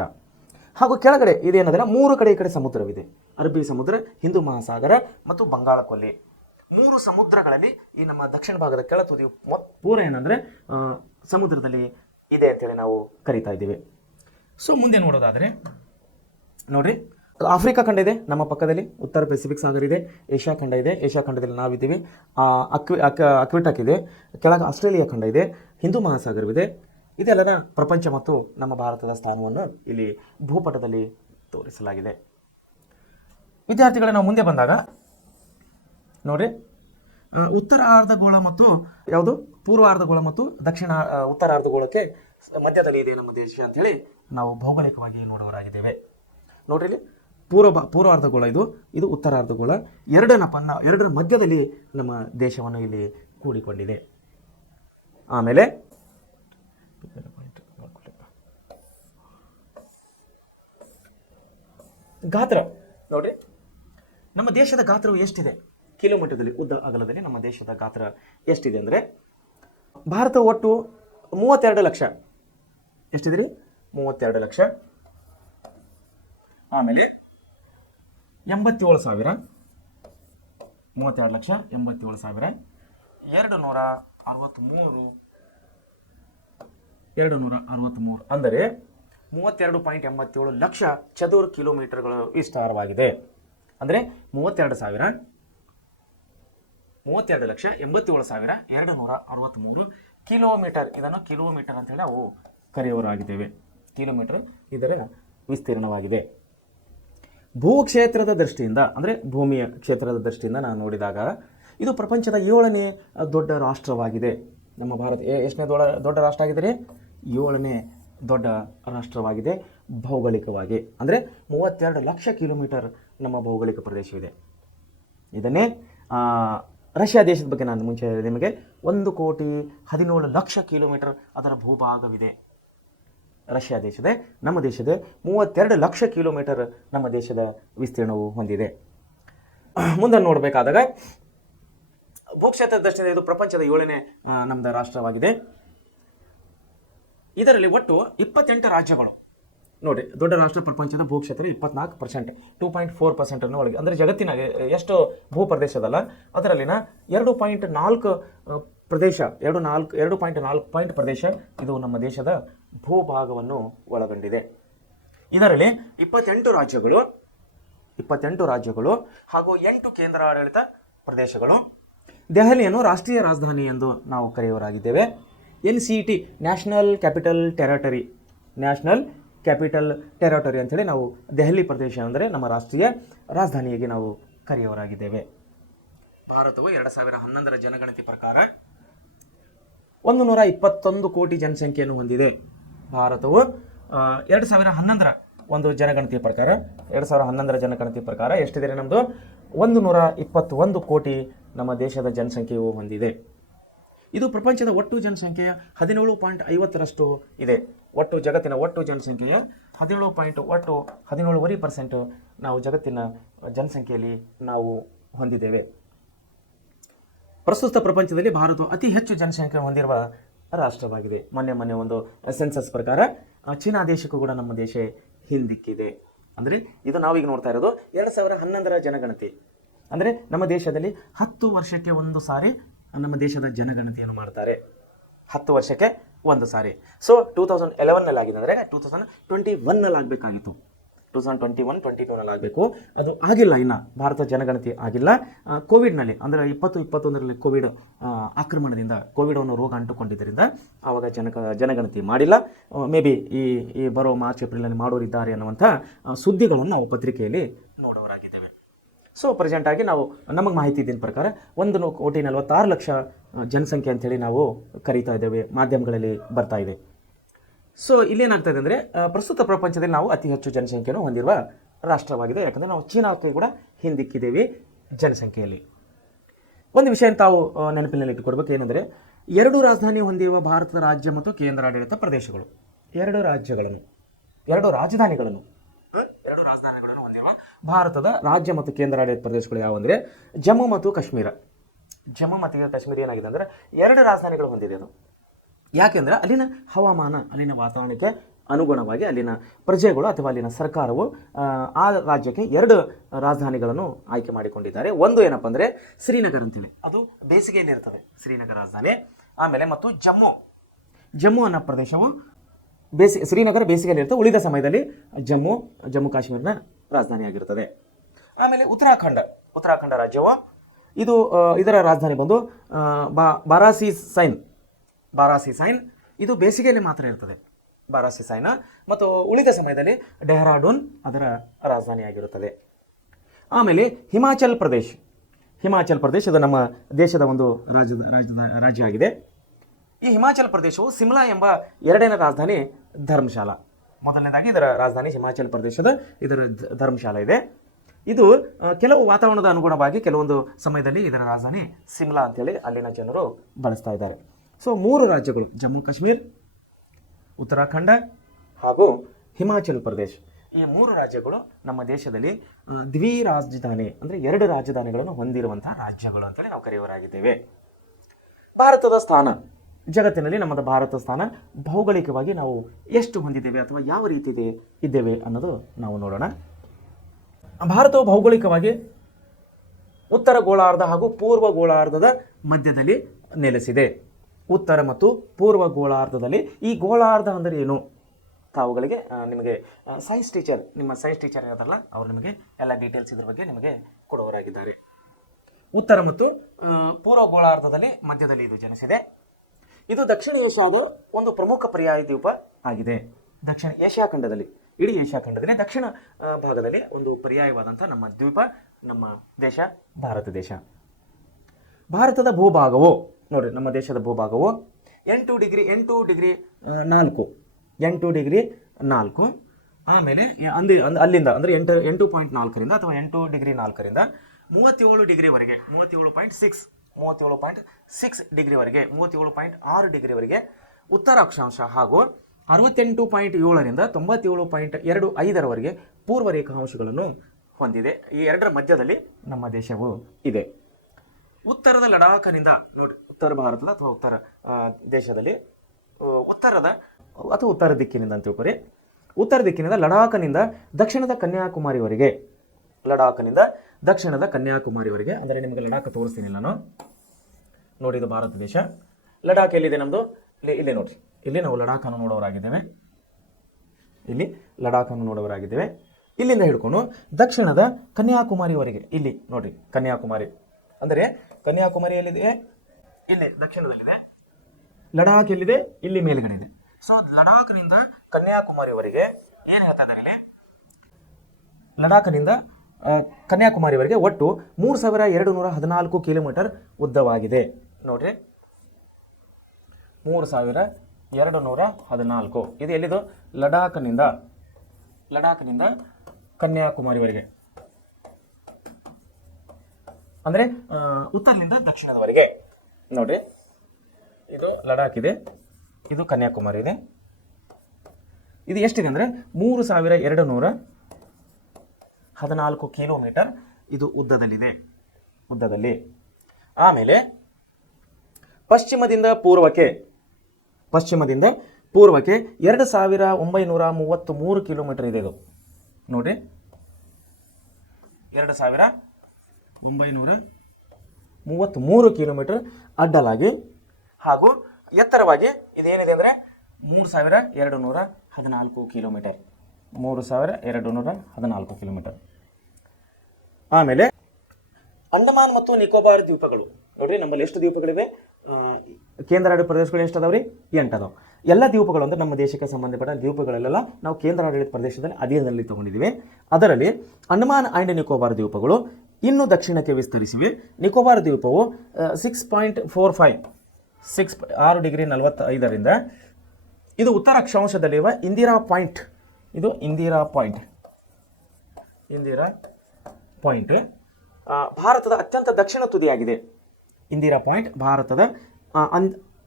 ಹಾಗೂ ಕೆಳಗಡೆ ಇದೇನಂದ್ರೆ 3 ಕಡೆ ಈ ಕಡೆ ಸಮುದ್ರವಿದೆ. ಅರಬ್ಬಿ ಸಮುದ್ರ, ಹಿಂದೂ ಮಹಾಸಾಗರ ಮತ್ತು ಬಂಗಾಳ ಕೊಲ್ಲಿ. 3 ಸಮುದ್ರಗಳಲ್ಲಿ ಈ ನಮ್ಮ ದಕ್ಷಿಣ ಭಾಗದ ಕೆಳ ತುದಿಯು ಪೂರ ಏನಂದರೆ ಸಮುದ್ರದಲ್ಲಿ ಇದೆ ಅಂತೇಳಿ ನಾವು ಕರಿತಾ ಇದ್ದೀವಿ. ಸೊ ಮುಂದೆ ನೋಡೋದಾದರೆ ನೋಡ್ರಿ, ಆಫ್ರಿಕಾ ಖಂಡ ಇದೆ ನಮ್ಮ ಪಕ್ಕದಲ್ಲಿ, ಉತ್ತರ ಪೆಸಿಫಿಕ್ ಸಾಗರ ಇದೆ, ಏಷ್ಯಾ ಖಂಡ ಇದೆ, ಏಷ್ಯಾ ಖಂಡದಲ್ಲಿ ನಾವಿದ್ದೀವಿ, ಅಕ್ವಿಟಾಕ್ ಇದೆ, ಕೆಳಗೆ ಆಸ್ಟ್ರೇಲಿಯಾ ಖಂಡ ಇದೆ, ಹಿಂದೂ ಮಹಾಸಾಗರವಿದೆ. ಇದೆಲ್ಲದ ಪ್ರಪಂಚ ಮತ್ತು ನಮ್ಮ ಭಾರತದ ಸ್ಥಾನವನ್ನು ಇಲ್ಲಿ ಭೂಪಟದಲ್ಲಿ ತೋರಿಸಲಾಗಿದೆ. ವಿದ್ಯಾರ್ಥಿಗಳೇ, ನಾವು ಮುಂದೆ ಬಂದಾಗ ನೋಡ್ರಿ, ಉತ್ತರ ಅರ್ಧಗೋಳ ಮತ್ತು ಯಾವುದು ಪೂರ್ವ ಅರ್ಧಗೋಳ ಮತ್ತು ಉತ್ತರ ಅರ್ಧಗೋಳಕ್ಕೆ ಮಧ್ಯದಲ್ಲಿ ಇದೆ ನಮ್ಮ ದೇಶ ಅಂತ ಹೇಳಿ ನಾವು ಭೌಗೋಳಿಕವಾಗಿ ನೋಡುವರಾಗಿದ್ದೇವೆ. ನೋಡ್ರಿ, ಇಲ್ಲಿ ಪೂರ್ವ ಅರ್ಧಗೋಳ ಇದು ಉತ್ತರ ಅರ್ಧಗೋಳ, ಎರಡರ ಮಧ್ಯದಲ್ಲಿ ನಮ್ಮ ದೇಶವನ್ನು ಇಲ್ಲಿ ಕೂಡಿಕೊಂಡಿದೆ. ಆಮೇಲೆ ಗಾತ್ರ ನೋಡ್ರಿ, ನಮ್ಮ ದೇಶದ ಗಾತ್ರವು ಎಷ್ಟಿದೆ ಕಿಲೋಮೀಟರ್ದಲ್ಲಿ, ಉದ್ದ ಅಗಲದಲ್ಲಿ ನಮ್ಮ ದೇಶದ ಗಾತ್ರ ಎಷ್ಟಿದೆ ಅಂದರೆ ಭಾರತ ಒಟ್ಟು 32 ಲಕ್ಷ. ಎಷ್ಟಿದ್ರಿ? 32 ಲಕ್ಷ. ಆಮೇಲೆ 87,000, 32 ಲಕ್ಷ 87,000, 263 ಅಂದರೆ 32.87 ಲಕ್ಷ ಚದುರ ಕಿಲೋಮೀಟರ್ಗಳು ವಿಸ್ತಾರವಾಗಿದೆ. ಅಂದರೆ 32,87,263 ಕಿಲೋಮೀಟರ್. ಇದನ್ನು ಕಿಲೋಮೀಟರ್ ಅಂತೇಳಿ ನಾವು ಕರೆಯುವರಾಗಿದ್ದೇವೆ. ಕಿಲೋಮೀಟರ್ ಇದರ ವಿಸ್ತೀರ್ಣವಾಗಿದೆ. ಭೂಕ್ಷೇತ್ರದ ದೃಷ್ಟಿಯಿಂದ ಅಂದರೆ ಭೂಮಿಯ ಕ್ಷೇತ್ರದ ದೃಷ್ಟಿಯಿಂದ ನಾನು ನೋಡಿದಾಗ ಇದು ಪ್ರಪಂಚದ 7ನೇ ದೊಡ್ಡ ರಾಷ್ಟ್ರವಾಗಿದೆ. ನಮ್ಮ ಭಾರತ ಎಷ್ಟನೇ ದೊಡ್ಡ ರಾಷ್ಟ್ರ ಆಗಿದೆ ರೀ? 7ನೇ ದೊಡ್ಡ ರಾಷ್ಟ್ರವಾಗಿದೆ ಭೌಗೋಳಿಕವಾಗಿ. ಅಂದರೆ 32 ಲಕ್ಷ ಕಿಲೋಮೀಟರ್ ನಮ್ಮ ಭೌಗೋಳಿಕ ಪ್ರದೇಶವಿದೆ. ಇದನ್ನೇ ರಷ್ಯಾ ದೇಶದ ಬಗ್ಗೆ ನಾನು ಮುಂಚೆ ಹೇಳಿದೆ ನಿಮಗೆ, 1,17 ಲಕ್ಷ ಕಿಲೋಮೀಟರ್ ಅದರ ಭೂಭಾಗವಿದೆ ರಷ್ಯಾ ದೇಶದ. ನಮ್ಮ ದೇಶದ 32 ಲಕ್ಷ ಕಿಲೋಮೀಟರ್ ನಮ್ಮ ದೇಶದ ವಿಸ್ತೀರ್ಣವು ಹೊಂದಿದೆ. ಮುಂದೆ ನೋಡಬೇಕಾದಾಗ ಭೂಕ್ಷೇತ್ರದ ದೃಷ್ಟಿಯಿಂದ ಇದು ಪ್ರಪಂಚದ 7ನೇ ನಮ್ಮದ ರಾಷ್ಟ್ರವಾಗಿದೆ. ಇದರಲ್ಲಿ ಒಟ್ಟು 28 ರಾಜ್ಯಗಳು. ನೋಡಿ, ದೊಡ್ಡ ರಾಷ್ಟ್ರ ಪ್ರಪಂಚದ ಭೂಕ್ಷೇತ್ರ 24%, 2.4% ಒಳಗೆ. ಅಂದರೆ ಜಗತ್ತಿನಾಗ ಎಷ್ಟು ಭೂಪ್ರದೇಶದಲ್ಲ ಅದರಲ್ಲಿನ 2.4 ಪ್ರದೇಶ, 2.4 ಪ್ರದೇಶ ಇದು ನಮ್ಮ ದೇಶದ ಭೂಭಾಗವನ್ನು ಒಳಗೊಂಡಿದೆ. ಇದರಲ್ಲಿ 28 ರಾಜ್ಯಗಳು ಹಾಗೂ 8 ಕೇಂದ್ರಾಡಳಿತ ಪ್ರದೇಶಗಳು. ದೆಹಲಿಯನ್ನು ರಾಷ್ಟ್ರೀಯ ರಾಜಧಾನಿ ಎಂದು ನಾವು ಕರೆಯುವರಾಗಿದ್ದೇವೆ. NCT national capital territory, national capital territory ಅಂತೇಳಿ ನಾವು ದೆಹಲಿ ಪ್ರದೇಶ ಅಂದರೆ ನಮ್ಮ ರಾಷ್ಟ್ರೀಯ ರಾಜಧಾನಿಯಾಗಿ ನಾವು ಕರೆಯುವವರಾಗಿದ್ದೇವೆ. ಭಾರತವು 2011ರ ಜನಗಣತಿ ಪ್ರಕಾರ 121 ಕೋಟಿ ಜನಸಂಖ್ಯೆಯನ್ನು ಹೊಂದಿದೆ. ಭಾರತವು 2011ರ ಒಂದು ಜನಗಣತಿ ಪ್ರಕಾರ 2011ರ ಜನಗಣತಿ ಪ್ರಕಾರ ಎಷ್ಟಿದೆ ನಮ್ಮದು? 121 ಕೋಟಿ ನಮ್ಮ ದೇಶದ ಜನಸಂಖ್ಯೆಯು ಹೊಂದಿದೆ. ಇದು ಪ್ರಪಂಚದ ಒಟ್ಟು ಜನಸಂಖ್ಯೆಯ 17.50% ಇದೆ. ಒಟ್ಟು ಜಗತ್ತಿನ ಒಟ್ಟು ಜನಸಂಖ್ಯೆಯ 17.17% ನಾವು ಜಗತ್ತಿನ ಜನಸಂಖ್ಯೆಯಲ್ಲಿ ನಾವು ಹೊಂದಿದ್ದೇವೆ. ಪ್ರಸ್ತುತ ಪ್ರಪಂಚದಲ್ಲಿ ಭಾರತವು ಅತಿ ಹೆಚ್ಚು ಜನಸಂಖ್ಯೆ ಹೊಂದಿರುವ ರಾಷ್ಟ್ರವಾಗಿದೆ. ಮೊನ್ನೆ ಒಂದು ಸೆನ್ಸಸ್ ಪ್ರಕಾರ ಚೀನಾ ದೇಶಕ್ಕೂ ಕೂಡ ನಮ್ಮ ದೇಶ ಹಿಂದಿಕ್ಕಿದೆ. ಅಂದರೆ ಇದು ನಾವೀಗ ನೋಡ್ತಾ ಇರೋದು 2011ರ ಜನಗಣತಿ. ಅಂದರೆ ನಮ್ಮ ದೇಶದಲ್ಲಿ 10 ವರ್ಷಕ್ಕೆ ಒಂದು ಸಾರಿ ನಮ್ಮ ದೇಶದ ಜನಗಣತಿಯನ್ನು ಮಾಡ್ತಾರೆ. 10 ವರ್ಷಕ್ಕೆ ಒಂದು ಸಾರಿ. ಸೊ 2011ನಲ್ಲಿ ಆಗಿದೆ ಅಂದರೆ 2021ನಲ್ಲಿ ಆಗಬೇಕಾಗಿತ್ತು. 2021-22ನಲ್ಲಿ ಆಗಬೇಕು. ಅದು ಆಗಿಲ್ಲ, ಇನ್ನು ಭಾರತ ಜನಗಣತಿ ಆಗಿಲ್ಲ. ಕೋವಿಡ್ನಲ್ಲಿ ಅಂದರೆ 2021ರಲ್ಲಿ ಕೋವಿಡ್ ಆಕ್ರಮಣದಿಂದ ಕೋವಿಡ್ ಅನ್ನೋ ರೋಗ ಅಂಟುಕೊಂಡಿದ್ದರಿಂದ ಆವಾಗ ಜನಗಣತಿ ಮಾಡಿಲ್ಲ. ಮೇ ಬಿ ಈ ಬರೋ ಮಾರ್ಚ್ ಏಪ್ರಿಲಲ್ಲಿ ಮಾಡೋರಿದ್ದಾರೆ ಅನ್ನುವಂಥ ಸುದ್ದಿಗಳನ್ನು ನಾವು ಪತ್ರಿಕೆಯಲ್ಲಿ ನೋಡೋರಾಗಿದ್ದೇವೆ. ಸೊ ಪ್ರೆಸೆಂಟಾಗಿ ನಾವು ನಮಗೆ ಮಾಹಿತಿ ಇದ್ದಿನ ಪ್ರಕಾರ 1,46,00,000 ಜನಸಂಖ್ಯೆ ಅಂಥೇಳಿ ನಾವು ಕರೀತಾ ಇದ್ದೇವೆ, ಮಾಧ್ಯಮಗಳಲ್ಲಿ ಬರ್ತಾ ಇದೆ. ಸೊ ಇಲ್ಲೇನಾಗ್ತಾ ಇದೆ ಅಂದರೆ ಪ್ರಸ್ತುತ ಪ್ರಪಂಚದಲ್ಲಿ ನಾವು ಅತಿ ಹೆಚ್ಚು ಜನಸಂಖ್ಯೆಯನ್ನು ಹೊಂದಿರುವ ರಾಷ್ಟ್ರವಾಗಿದೆ. ಯಾಕಂದರೆ ನಾವು ಚೀನಾಕ್ಕೆ ಕೂಡ ಹಿಂದಿಕ್ಕಿದ್ದೇವೆ ಜನಸಂಖ್ಯೆಯಲ್ಲಿ. ಒಂದು ವಿಷಯ ತಾವು ನೆನಪಿನಲ್ಲಿ ಇಟ್ಟುಕೊಡ್ಬೇಕು, ಏನಂದರೆ 2 ರಾಜಧಾನಿ ಹೊಂದಿರುವ ಭಾರತದ ರಾಜ್ಯ ಮತ್ತು ಕೇಂದ್ರಾಡಳಿತ ಪ್ರದೇಶಗಳು, 2 ರಾಜಧಾನಿಗಳನ್ನು ಹೊಂದಿರುವ ಭಾರತದ ರಾಜ್ಯ ಮತ್ತು ಕೇಂದ್ರಾಡಳಿತ ಪ್ರದೇಶಗಳು ಯಾವುವಂದರೆ ಜಮ್ಮು ಮತ್ತು ಕಾಶ್ಮೀರ ಏನಾಗಿದೆ ಅಂದರೆ 2 ರಾಜಧಾನಿಗಳು ಹೊಂದಿದೆ. ಅದು ಯಾಕೆಂದರೆ ಅಲ್ಲಿನ ಹವಾಮಾನ, ಅಲ್ಲಿನ ವಾತಾವರಣಕ್ಕೆ ಅನುಗುಣವಾಗಿ ಅಲ್ಲಿನ ಪ್ರಜೆಗಳು ಅಥವಾ ಅಲ್ಲಿನ ಸರ್ಕಾರವು ಆ ರಾಜ್ಯಕ್ಕೆ 2 ರಾಜಧಾನಿಗಳನ್ನು ಆಯ್ಕೆ ಮಾಡಿಕೊಂಡಿದ್ದಾರೆ. ಒಂದು ಏನಪ್ಪ ಅಂದರೆ ಶ್ರೀನಗರ್ ಅಂತೇಳಿ, ಅದು ಬೇಸಿಗೆಯಲ್ಲಿ ಇರ್ತದೆ, ಶ್ರೀನಗರ ರಾಜಧಾನಿ. ಆಮೇಲೆ ಮತ್ತು ಜಮ್ಮು ಅನ್ನೋ ಪ್ರದೇಶವು ಶ್ರೀನಗರ ಬೇಸಿಗೆಯಲ್ಲಿ ಇರ್ತದೆ, ಉಳಿದ ಸಮಯದಲ್ಲಿ ಜಮ್ಮು ಕಾಶ್ಮೀರನ ರಾಜಧಾನಿಯಾಗಿರ್ತದೆ. ಆಮೇಲೆ ಉತ್ತರಾಖಂಡ ರಾಜ್ಯವು ಇದರ ರಾಜಧಾನಿ ಬಂದು ಬಾರಾಸಿಸೈನ್. ಇದು ಬೇಸಿಗೆಯಲ್ಲಿ ಮಾತ್ರ ಇರ್ತದೆ, ಬಾರಾಸಿಸೈನ್. ಮತ್ತು ಉಳಿದ ಸಮಯದಲ್ಲಿ ಡೆಹ್ರಾಡೂನ್ ಅದರ ರಾಜಧಾನಿಯಾಗಿರುತ್ತದೆ. ಆಮೇಲೆ ಹಿಮಾಚಲ್ ಪ್ರದೇಶ ಇದು ನಮ್ಮ ದೇಶದ ಒಂದು ರಾಜ್ಯ ಆಗಿದೆ. ಈ ಹಿಮಾಚಲ್ ಪ್ರದೇಶವು ಸಿಮ್ಲಾ ಎಂಬ 2ನೇ ರಾಜಧಾನಿ ಧರ್ಮಶಾಲಾ. ಮೊದಲನೇದಾಗಿ ಇದರ ರಾಜಧಾನಿ ಹಿಮಾಚಲ್ ಪ್ರದೇಶದ ಇದರ ಧರ್ಮಶಾಲಾ ಇದೆ. ಇದು ಕೆಲವು ವಾತಾವರಣದ ಅನುಗುಣವಾಗಿ ಕೆಲವೊಂದು ಸಮಯದಲ್ಲಿ ಇದರ ರಾಜಧಾನಿ ಸಿಮ್ಲಾ ಅಂತೇಳಿ ಅಲ್ಲಿನ ಜನರು ಬಳಸ್ತಾ ಇದ್ದಾರೆ. ಸೊ 3 ರಾಜ್ಯಗಳು, ಜಮ್ಮು ಕಾಶ್ಮೀರ್, ಉತ್ತರಾಖಂಡ ಹಾಗೂ ಹಿಮಾಚಲ್ ಪ್ರದೇಶ್, ಈ 3 ರಾಜ್ಯಗಳು ನಮ್ಮ ದೇಶದಲ್ಲಿ ದ್ವಿರಾಜಧಾನಿ ಅಂದರೆ 2 ರಾಜಧಾನಿಗಳನ್ನು ಹೊಂದಿರುವಂತಹ ರಾಜ್ಯಗಳು ಅಂತೇಳಿ ನಾವು ಕರೆಯುವರಾಗಿದ್ದೇವೆ. ಭಾರತದ ಸ್ಥಾನ ಜಗತ್ತಿನಲ್ಲಿ, ನಮ್ಮದ ಭಾರತ ಸ್ಥಾನ ಭೌಗೋಳಿಕವಾಗಿ ನಾವು ಎಷ್ಟು ಹೊಂದಿದ್ದೇವೆ ಅಥವಾ ಯಾವ ರೀತಿ ಇದ್ದೇವೆ ಅನ್ನೋದು ನಾವು ನೋಡೋಣ. ಭಾರತವು ಭೌಗೋಳಿಕವಾಗಿ ಉತ್ತರ ಗೋಳಾರ್ಧ ಹಾಗೂ ಪೂರ್ವ ಗೋಳಾರ್ಧದ ಮಧ್ಯದಲ್ಲಿ ನೆಲೆಸಿದೆ. ಉತ್ತರ ಮತ್ತು ಪೂರ್ವ ಗೋಳಾರ್ಧದಲ್ಲಿ. ಈ ಗೋಳಾರ್ಧ ಅಂದರೆ ಏನು? ತಾವುಗಳಿಗೆ ನಿಮಗೆ ನಿಮ್ಮ ಸೈನ್ಸ್ ಟೀಚರ್ ಇರೋದಲ್ಲ, ಅವರು ನಿಮಗೆ ಎಲ್ಲ ಡೀಟೇಲ್ಸ್ ಇದ್ರ ಬಗ್ಗೆ ನಿಮಗೆ ಕೊಡುವರಾಗಿದ್ದಾರೆ. ಉತ್ತರ ಮತ್ತು ಪೂರ್ವ ಗೋಳಾರ್ಧದಲ್ಲಿ ಮಧ್ಯದಲ್ಲಿ ಇದು ಜನಿಸಿದೆ. ಇದು ದಕ್ಷಿಣ ಏಷ್ಯಾದ ಒಂದು ಪ್ರಮುಖ ಪರ್ಯಾಯ ದ್ವೀಪ ಆಗಿದೆ. ದಕ್ಷಿಣ ಏಷ್ಯಾ ಖಂಡದಲ್ಲಿ, ಇಡೀ ಏಷ್ಯಾ ಖಂಡದಲ್ಲಿ ದಕ್ಷಿಣ ಭಾಗದಲ್ಲಿ ಒಂದು ಪರ್ಯಾಯವಾದಂಥ ನಮ್ಮ ದ್ವೀಪ, ನಮ್ಮ ದೇಶ ಭಾರತ ದೇಶ. ಭಾರತದ ಭೂಭಾಗವು ನೋಡಿ, ನಮ್ಮ ದೇಶದ ಭೂಭಾಗವು 8 ಡಿಗ್ರಿ 4. ಆಮೇಲೆ ಅಲ್ಲಿಂದ ಅಂದರೆ 8.4ರಿಂದ ಅಥವಾ 8 ಡಿಗ್ರಿ 4ರಿಂದ 37 ಡಿಗ್ರಿವರೆಗೆ 37.6 ಡಿಗ್ರಿವರೆಗೆ 37.6 ಡಿಗ್ರಿವರೆಗೆ ಉತ್ತರ ಅಕ್ಷಾಂಶ ಹಾಗೂ 68.7ರಿಂದ 97.25ರವರೆಗೆ ಪೂರ್ವ ರೇಖಾಂಶಗಳನ್ನು ಹೊಂದಿದೆ. ಈ 2ರ ಮಧ್ಯದಲ್ಲಿ ನಮ್ಮ ದೇಶವು ಇದೆ. ಉತ್ತರದ ಲಡಾಖನಿಂದ ನೋಡಿ, ಉತ್ತರ ಭಾರತದ ಅಥವಾ ಉತ್ತರ ದೇಶದಲ್ಲಿ ಉತ್ತರ ದಿಕ್ಕಿನಿಂದ ಅಂತ ತಿಳ್ಕೊರಿ. ಉತ್ತರ ದಿಕ್ಕಿನಿಂದ ಲಡಾಖನಿಂದ ದಕ್ಷಿಣದ ಕನ್ಯಾಕುಮಾರಿವರೆಗೆ ಅಂದರೆ ನಿಮಗೆ ಲಡಾಖ್ ತೋರಿಸ್ತೀನಿ ನಾನು. ನೋಡಿ, ಇದು ಭಾರತ ದೇಶ. ಲಡಾಖ್ ಎಲ್ಲಿದೆ ನಮ್ಮದು? ಇಲ್ಲಿ ನೋಡ್ರಿ, ಇಲ್ಲಿ ನಾವು ಲಡಾಖನ್ನು ನೋಡೋರಾಗಿದ್ದೇವೆ. ಇಲ್ಲಿಂದ ಹಿಡ್ಕೊಂಡು ದಕ್ಷಿಣದ ಕನ್ಯಾಕುಮಾರಿವರೆಗೆ ಇಲ್ಲಿ ನೋಡಿ, ಕನ್ಯಾಕುಮಾರಿ ಅಂದರೆ ಕನ್ಯಾಕುಮಾರಿ ಎಲ್ಲಿದೆ? ಇಲ್ಲಿ ದಕ್ಷಿಣದಲ್ಲಿದೆ. ಲಡಾಖ್ ಎಲ್ಲಿದೆ? ಇಲ್ಲಿ ಮೇಲ್ಗಡೆ ಇದೆ. ಸೊ ಲಡಾಖ್ನಿಂದ ಕನ್ಯಾಕುಮಾರಿವರೆಗೆ ಏನು ಹೇಳ್ತಾ ಇದ್ದಾರೆ ಇಲ್ಲಿ, ಲಡಾಖ್ನಿಂದ ಕನ್ಯಾಕುಮಾರಿವರೆಗೆ ಒಟ್ಟು 3214 ಕಿಲೋಮೀಟರ್ ಉದ್ದವಾಗಿದೆ. ನೋಡ್ರಿ, 3214. ಇದು ಎಲ್ಲಿದು? ಲಡಾಖ್ನಿಂದ ಕನ್ಯಾಕುಮಾರಿವರೆಗೆ, ಅಂದರೆ ಉತ್ತರದಿಂದ ದಕ್ಷಿಣದವರೆಗೆ. ನೋಡ್ರಿ, ಇದು ಲಡಾಖ್ ಇದೆ, ಇದು ಕನ್ಯಾಕುಮಾರಿ ಇದೆ. ಇದು ಎಷ್ಟಿದೆ ಅಂದರೆ 3214 ಕಿಲೋಮೀಟರ್ ಇದು ಉದ್ದದಲ್ಲಿ. ಆಮೇಲೆ ಪಶ್ಚಿಮದಿಂದ ಪೂರ್ವಕ್ಕೆ 2933 ಕಿಲೋಮೀಟರ್ ಇದೆ. ಇದು ನೋಡ್ರಿ, 2933 ಕಿಲೋಮೀಟರ್ ಅಡ್ಡಲಾಗಿ ಹಾಗೂ ಎತ್ತರವಾಗಿ ಇದೇನಿದೆ ಅಂದರೆ 3214 ಕಿಲೋಮೀಟರ್. 3214 ಕಿಲೋಮೀಟರ್. ಆಮೇಲೆ ಅಂಡಮಾನ್ ಮತ್ತು ನಿಕೋಬಾರ್ ದ್ವೀಪಗಳು. ನೋಡ್ರಿ, ನಮ್ಮಲ್ಲಿ ಎಷ್ಟು ದ್ವೀಪಗಳಿವೆ? ಕೇಂದ್ರಾಡಳಿತ ಪ್ರದೇಶಗಳು ಎಷ್ಟು ಅದಾವ್ರಿ? 8 ಅದಾವೆ. ಎಲ್ಲ ದ್ವೀಪಗಳು ಅಂದರೆ ನಮ್ಮ ದೇಶಕ್ಕೆ ಸಂಬಂಧಪಟ್ಟ ದ್ವೀಪಗಳೆಲ್ಲ ನಾವು ಕೇಂದ್ರಾಡಳಿತ ಪ್ರದೇಶದಲ್ಲಿ ಅಧೀನದಲ್ಲಿ ತಗೊಂಡಿದ್ದೀವಿ. ಅದರಲ್ಲಿ ಅಂಡಮಾನ್ ಆ್ಯಂಡ್ ನಿಕೋಬಾರ್ ದ್ವೀಪಗಳು ಇನ್ನು ದಕ್ಷಿಣಕ್ಕೆ ವಿಸ್ತರಿಸಿವೆ. ನಿಕೋಬಾರ್ ದ್ವೀಪವು 6.45 6°45 ಇದು ಉತ್ತರ ಅಕ್ಷಾಂಶದಲ್ಲಿರುವ ಇಂದಿರಾ ಪಾಯಿಂಟ್. ಇದು ಇಂದಿರಾ ಪಾಯಿಂಟ್ ಭಾರತದ ಅತ್ಯಂತ ದಕ್ಷಿಣ ತುದಿಯಾಗಿದೆ. ಇಂದಿರಾ ಪಾಯಿಂಟ್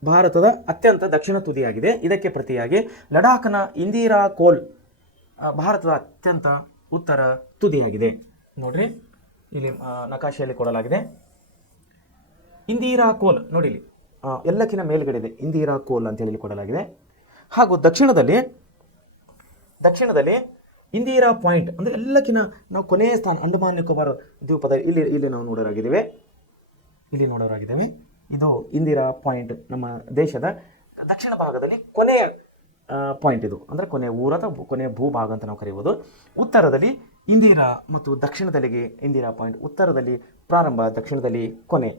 ಭಾರತದ ಅತ್ಯಂತ ದಕ್ಷಿಣ ತುದಿಯಾಗಿದೆ. ಇದಕ್ಕೆ ಪ್ರತಿಯಾಗಿ ಲಡಾಖ್ನ ಇಂದಿರಾ ಕೋಲ್ ಭಾರತದ ಅತ್ಯಂತ ಉತ್ತರ ತುದಿಯಾಗಿದೆ. ನೋಡ್ರಿ, ಇಲ್ಲಿ ನಕಾಶೆಯಲ್ಲಿ ಕೊಡಲಾಗಿದೆ. ಇಂದಿರಾ ಕೋಲ್ ನೋಡಿ, ಇಲ್ಲಿ ಎಲ್ಲಕ್ಕಿಂತ ಮೇಲ್ಗಡೆ ಇದೆ ಇಂದಿರಾ ಕೋಲ್ ಅಂತ ಹೇಳಿ ಕೊಡಲಾಗಿದೆ. ಹಾಗೂ ದಕ್ಷಿಣದಲ್ಲಿ ಇಂದಿರಾ ಪಾಯಿಂಟ್ ಅಂದರೆ ಎಲ್ಲಕ್ಕಿಂತ ನಾವು ಕೊನೆಯ ಸ್ಥಾನ ಅಂಡಮಾನ್ ನಿಕೋಬಾರ್ ದ್ವೀಪದ ಇಲ್ಲಿ ನಾವು ನೋಡೋರಾಗಿದ್ದೇವೆ. ಇದು ಇಂದಿರಾ ಪಾಯಿಂಟ್ ನಮ್ಮ ದೇಶದ ದಕ್ಷಿಣ ಭಾಗದಲ್ಲಿ ಕೊನೆಯ ಪಾಯಿಂಟ್. ಇದು ಅಂದರೆ ಕೊನೆಯ ಕೊನೆಯ ಭೂಭಾಗ ಅಂತ ನಾವು ಕರೆಯುವುದು. ಉತ್ತರದಲ್ಲಿ ಇಂದಿರಾ ಮತ್ತು ದಕ್ಷಿಣದಲ್ಲಿ ಇಂದಿರಾ ಪಾಯಿಂಟ್. ಉತ್ತರದಲ್ಲಿ ಪ್ರಾರಂಭ, ದಕ್ಷಿಣದಲ್ಲಿ ಕೊನೆ.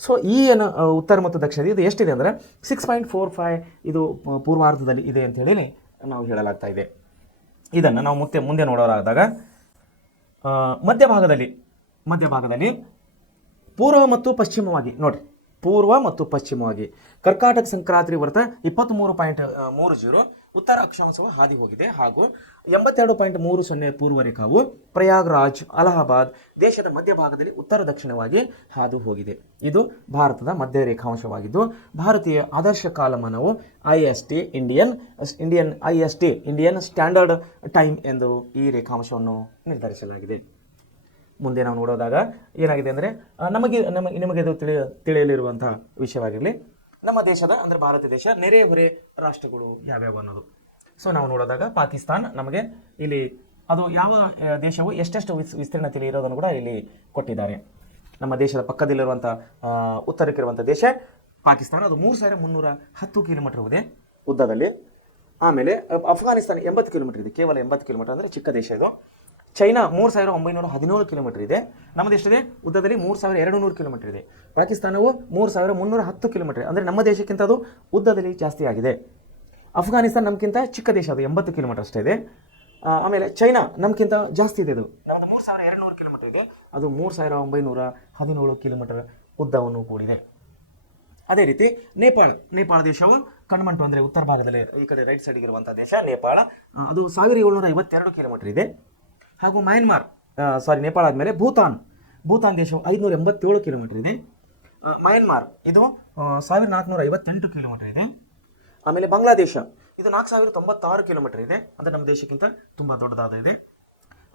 ಸೊ ಈ ಏನು ಉತ್ತರ ಮತ್ತು ದಕ್ಷಿಣ ಇದು ಎಷ್ಟಿದೆ ಅಂದರೆ 6.45 ಇದು ಪೂರ್ವಾರ್ಧದಲ್ಲಿ ಇದೆ ಅಂತ ಹೇಳಿ ನಾವು ಹೇಳಲಾಗ್ತಾ ಇದೆ. ಇದನ್ನು ನಾವು ಮುಂದೆ ನೋಡೋರಾದಾಗ ಮಧ್ಯಭಾಗದಲ್ಲಿ ಪೂರ್ವ ಮತ್ತು ಪಶ್ಚಿಮವಾಗಿ ಕರ್ಕಾಟಕ ಸಂಕ್ರಾಂತಿ ವೃತ್ತ 23.30 ಉತ್ತರ ಅಕ್ಷಾಂಶವು ಹಾದಿ ಹೋಗಿದೆ. ಹಾಗೂ 82.30 ಪೂರ್ವ ರೇಖಾವು ಪ್ರಯಾಗ್ರಾಜ್, ಅಲಹಾಬಾದ್ ದೇಶದ ಮಧ್ಯಭಾಗದಲ್ಲಿ ಉತ್ತರ ದಕ್ಷಿಣವಾಗಿ ಹಾದು ಹೋಗಿದೆ. ಇದು ಭಾರತದ ಮಧ್ಯ ರೇಖಾಂಶವಾಗಿದ್ದು ಭಾರತೀಯ ಆದರ್ಶ ಕಾಲಮಾನವು IST ಇಂಡಿಯನ್ ಸ್ಟ್ಯಾಂಡರ್ಡ್ ಟೈಮ್ ಎಂದು ಈ ರೇಖಾಂಶವನ್ನು ನಿರ್ಧರಿಸಲಾಗಿದೆ. ಮುಂದೆ ನಾವು ನೋಡೋದಾಗ ಏನಾಗಿದೆ ಅಂದರೆ ನಿಮಗೆ ಇದು ತಿಳಿಯಲಿರುವಂತಹ ವಿಷಯವಾಗಿರಲಿ, ನಮ್ಮ ದೇಶದ ಅಂದರೆ ಭಾರತ ದೇಶ ನೆರೆಹೊರೆ ರಾಷ್ಟ್ರಗಳು ಯಾವ್ಯಾವು ಅನ್ನೋದು. ಸೊ ನಾವು ನೋಡೋದಾಗ ಪಾಕಿಸ್ತಾನ ನಮಗೆ ಇಲ್ಲಿ ಅದು ಯಾವ ದೇಶವು ಎಷ್ಟೆಷ್ಟು ವಿಸ್ತೀರ್ಣತೆಯಲ್ಲಿ ಇರೋದನ್ನು ಕೂಡ ಇಲ್ಲಿ ಕೊಟ್ಟಿದ್ದಾರೆ. ನಮ್ಮ ದೇಶದ ಪಕ್ಕದಲ್ಲಿರುವಂಥ ಉತ್ತರಕ್ಕಿರುವಂಥ ದೇಶ ಪಾಕಿಸ್ತಾನ, ಅದು 3310 ಕಿಲೋಮೀಟರ್ ಇದೆ ಉದ್ದದಲ್ಲಿ. ಆಮೇಲೆ ಅಫ್ಘಾನಿಸ್ತಾನ 80 ಕಿಲೋಮೀಟರ್ ಇದೆ, ಕೇವಲ 80 ಕಿಲೋಮೀಟರ್ ಅಂದರೆ ಚಿಕ್ಕ ದೇಶ ಇದು. ಚೈನಾ 3917 ಕಿಲೋಮೀಟರ್ ಇದೆ. ನಮ್ಮ ದೇಶದ ಉದ್ದದಲ್ಲಿ 3200 ಕಿಲೋಮೀಟರ್ ಇದೆ. ಪಾಕಿಸ್ತಾನವು 3310 ಕಿಲೋಮೀಟರ್, ಅಂದರೆ ನಮ್ಮ ದೇಶಕ್ಕಿಂತ ಅದು ಉದ್ದದಲ್ಲಿ ಜಾಸ್ತಿ ಆಗಿದೆ. ಅಫ್ಘಾನಿಸ್ತಾನ ನಮಗಿಂತ ಚಿಕ್ಕ ದೇಶ, ಅದು 80 ಕಿಲೋಮೀಟರ್ ಅಷ್ಟೇ ಇದೆ. ಆಮೇಲೆ ಚೈನಾ ನಮಗಿಂತ ಜಾಸ್ತಿ ಇದೆ, ಅದು ನಮ್ಮದು 3200 ಕಿಲೋಮೀಟರ್ ಇದೆ, ಅದು 3917 ಕಿಲೋಮೀಟರ್ ಉದ್ದವನ್ನು ಕೂಡಿದೆ. ಅದೇ ರೀತಿ ನೇಪಾಳ ದೇಶವು ಕಣ್ಮಂಟು ಅಂದರೆ ಉತ್ತರ ಭಾಗದಲ್ಲಿ ಈ ಕಡೆ ರೈಟ್ ಸೈಡ್ಗೆ ಇರುವಂಥ ದೇಶ ನೇಪಾಳ, ಅದು 1752 ಕಿಲೋಮೀಟರ್ ಇದೆ. ಹಾಗೂ ನೇಪಾಳ ಆದಮೇಲೆ ಭೂತಾನ್ ದೇಶವು 587 ಕಿಲೋಮೀಟರ್ ಇದೆ. ಮಯನ್ಮಾರ್ ಇದು 1458 ಕಿಲೋಮೀಟರ್ ಇದೆ. ಆಮೇಲೆ ಬಾಂಗ್ಲಾದೇಶ ಇದು 4096 ಕಿಲೋಮೀಟರ್ ಇದೆ, ಅಂದರೆ ನಮ್ಮ ದೇಶಕ್ಕಿಂತ ತುಂಬ ದೊಡ್ಡದಾದ ಇದೆ.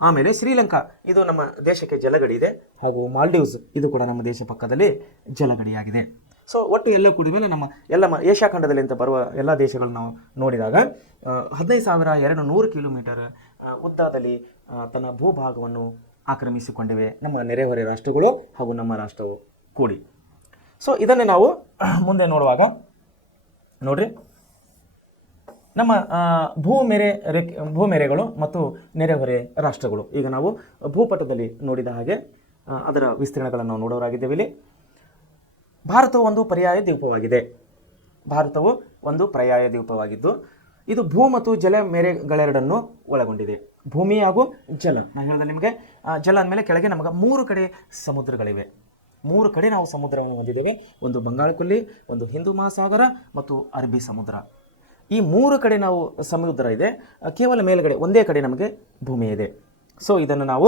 ಆಮೇಲೆ ಶ್ರೀಲಂಕಾ ಇದು ನಮ್ಮ ದೇಶಕ್ಕೆ ಜಲಗಡಿ ಇದೆ. ಹಾಗೂ ಮಾಲ್ಡೀವ್ಸ್ ಇದು ಕೂಡ ನಮ್ಮ ದೇಶ ಪಕ್ಕದಲ್ಲಿ ಜಲಗಡಿಯಾಗಿದೆ. ಸೊ ಒಟ್ಟು ಎಲ್ಲ ಕೂಡಿದ ಮೇಲೆ ಎಲ್ಲ ಏಷ್ಯಾ ಖಂಡದಲ್ಲಿ ಅಂತ ಬರುವ ಎಲ್ಲ ದೇಶಗಳನ್ನು ನಾವು ನೋಡಿದಾಗ 15200 ಕಿಲೋಮೀಟರ್ ಉದ್ದದಲ್ಲಿ ತನ್ನ ಭೂಭಾಗವನ್ನು ಆಕ್ರಮಿಸಿಕೊಂಡಿವೆ ನಮ್ಮ ನೆರೆಹೊರೆ ರಾಷ್ಟ್ರಗಳು ಹಾಗೂ ನಮ್ಮ ರಾಷ್ಟ್ರವು ಕೂಡಿ. ಸೊ ಇದನ್ನೇ ನಾವು ಮುಂದೆ ನೋಡುವಾಗ ನೋಡ್ರಿ, ನಮ್ಮ ಭೂಮೆರೆಗಳು ಮತ್ತು ನೆರೆಹೊರೆ ರಾಷ್ಟ್ರಗಳು. ಈಗ ನಾವು ಭೂಪಟದಲ್ಲಿ ನೋಡಿದ ಹಾಗೆ ಅದರ ವಿಸ್ತೀರ್ಣಗಳನ್ನು ನಾವು ನೋಡೋರಾಗಿದ್ದೇವೆ. ಇಲ್ಲಿ ಭಾರತವು ಒಂದು ಪರ್ಯಾಯ ದ್ವೀಪವಾಗಿದ್ದು ಇದು ಭೂ ಮತ್ತು ಜಲ ಮೇರೆಗಳೆರಡನ್ನು ಒಳಗೊಂಡಿದೆ. ಭೂಮಿ ಹಾಗೂ ಜಲ. ನಾನು ಹೇಳಿದೆ ನಿಮಗೆ ಜಲ ಅಂದಮೇಲೆ ಕೆಳಗೆ ನಮಗೆ 3 ಕಡೆ ಸಮುದ್ರಗಳಿವೆ. 3 ಕಡೆ ನಾವು ಸಮುದ್ರವನ್ನು ಹೊಂದಿದ್ದೇವೆ. ಒಂದು ಬಂಗಾಳ ಕೊಲ್ಲಿ, ಒಂದು ಹಿಂದೂ ಮಹಾಸಾಗರ ಮತ್ತು ಅರಬ್ಬಿ ಸಮುದ್ರ. ಈ 3 ಕಡೆ ನಾವು ಸಮುದ್ರ ಇದೆ, ಕೇವಲ ಮೇಲ್ಗಡೆ ಒಂದೇ ಕಡೆ ನಮಗೆ ಭೂಮಿ ಇದೆ. ಸೊ ಇದನ್ನು ನಾವು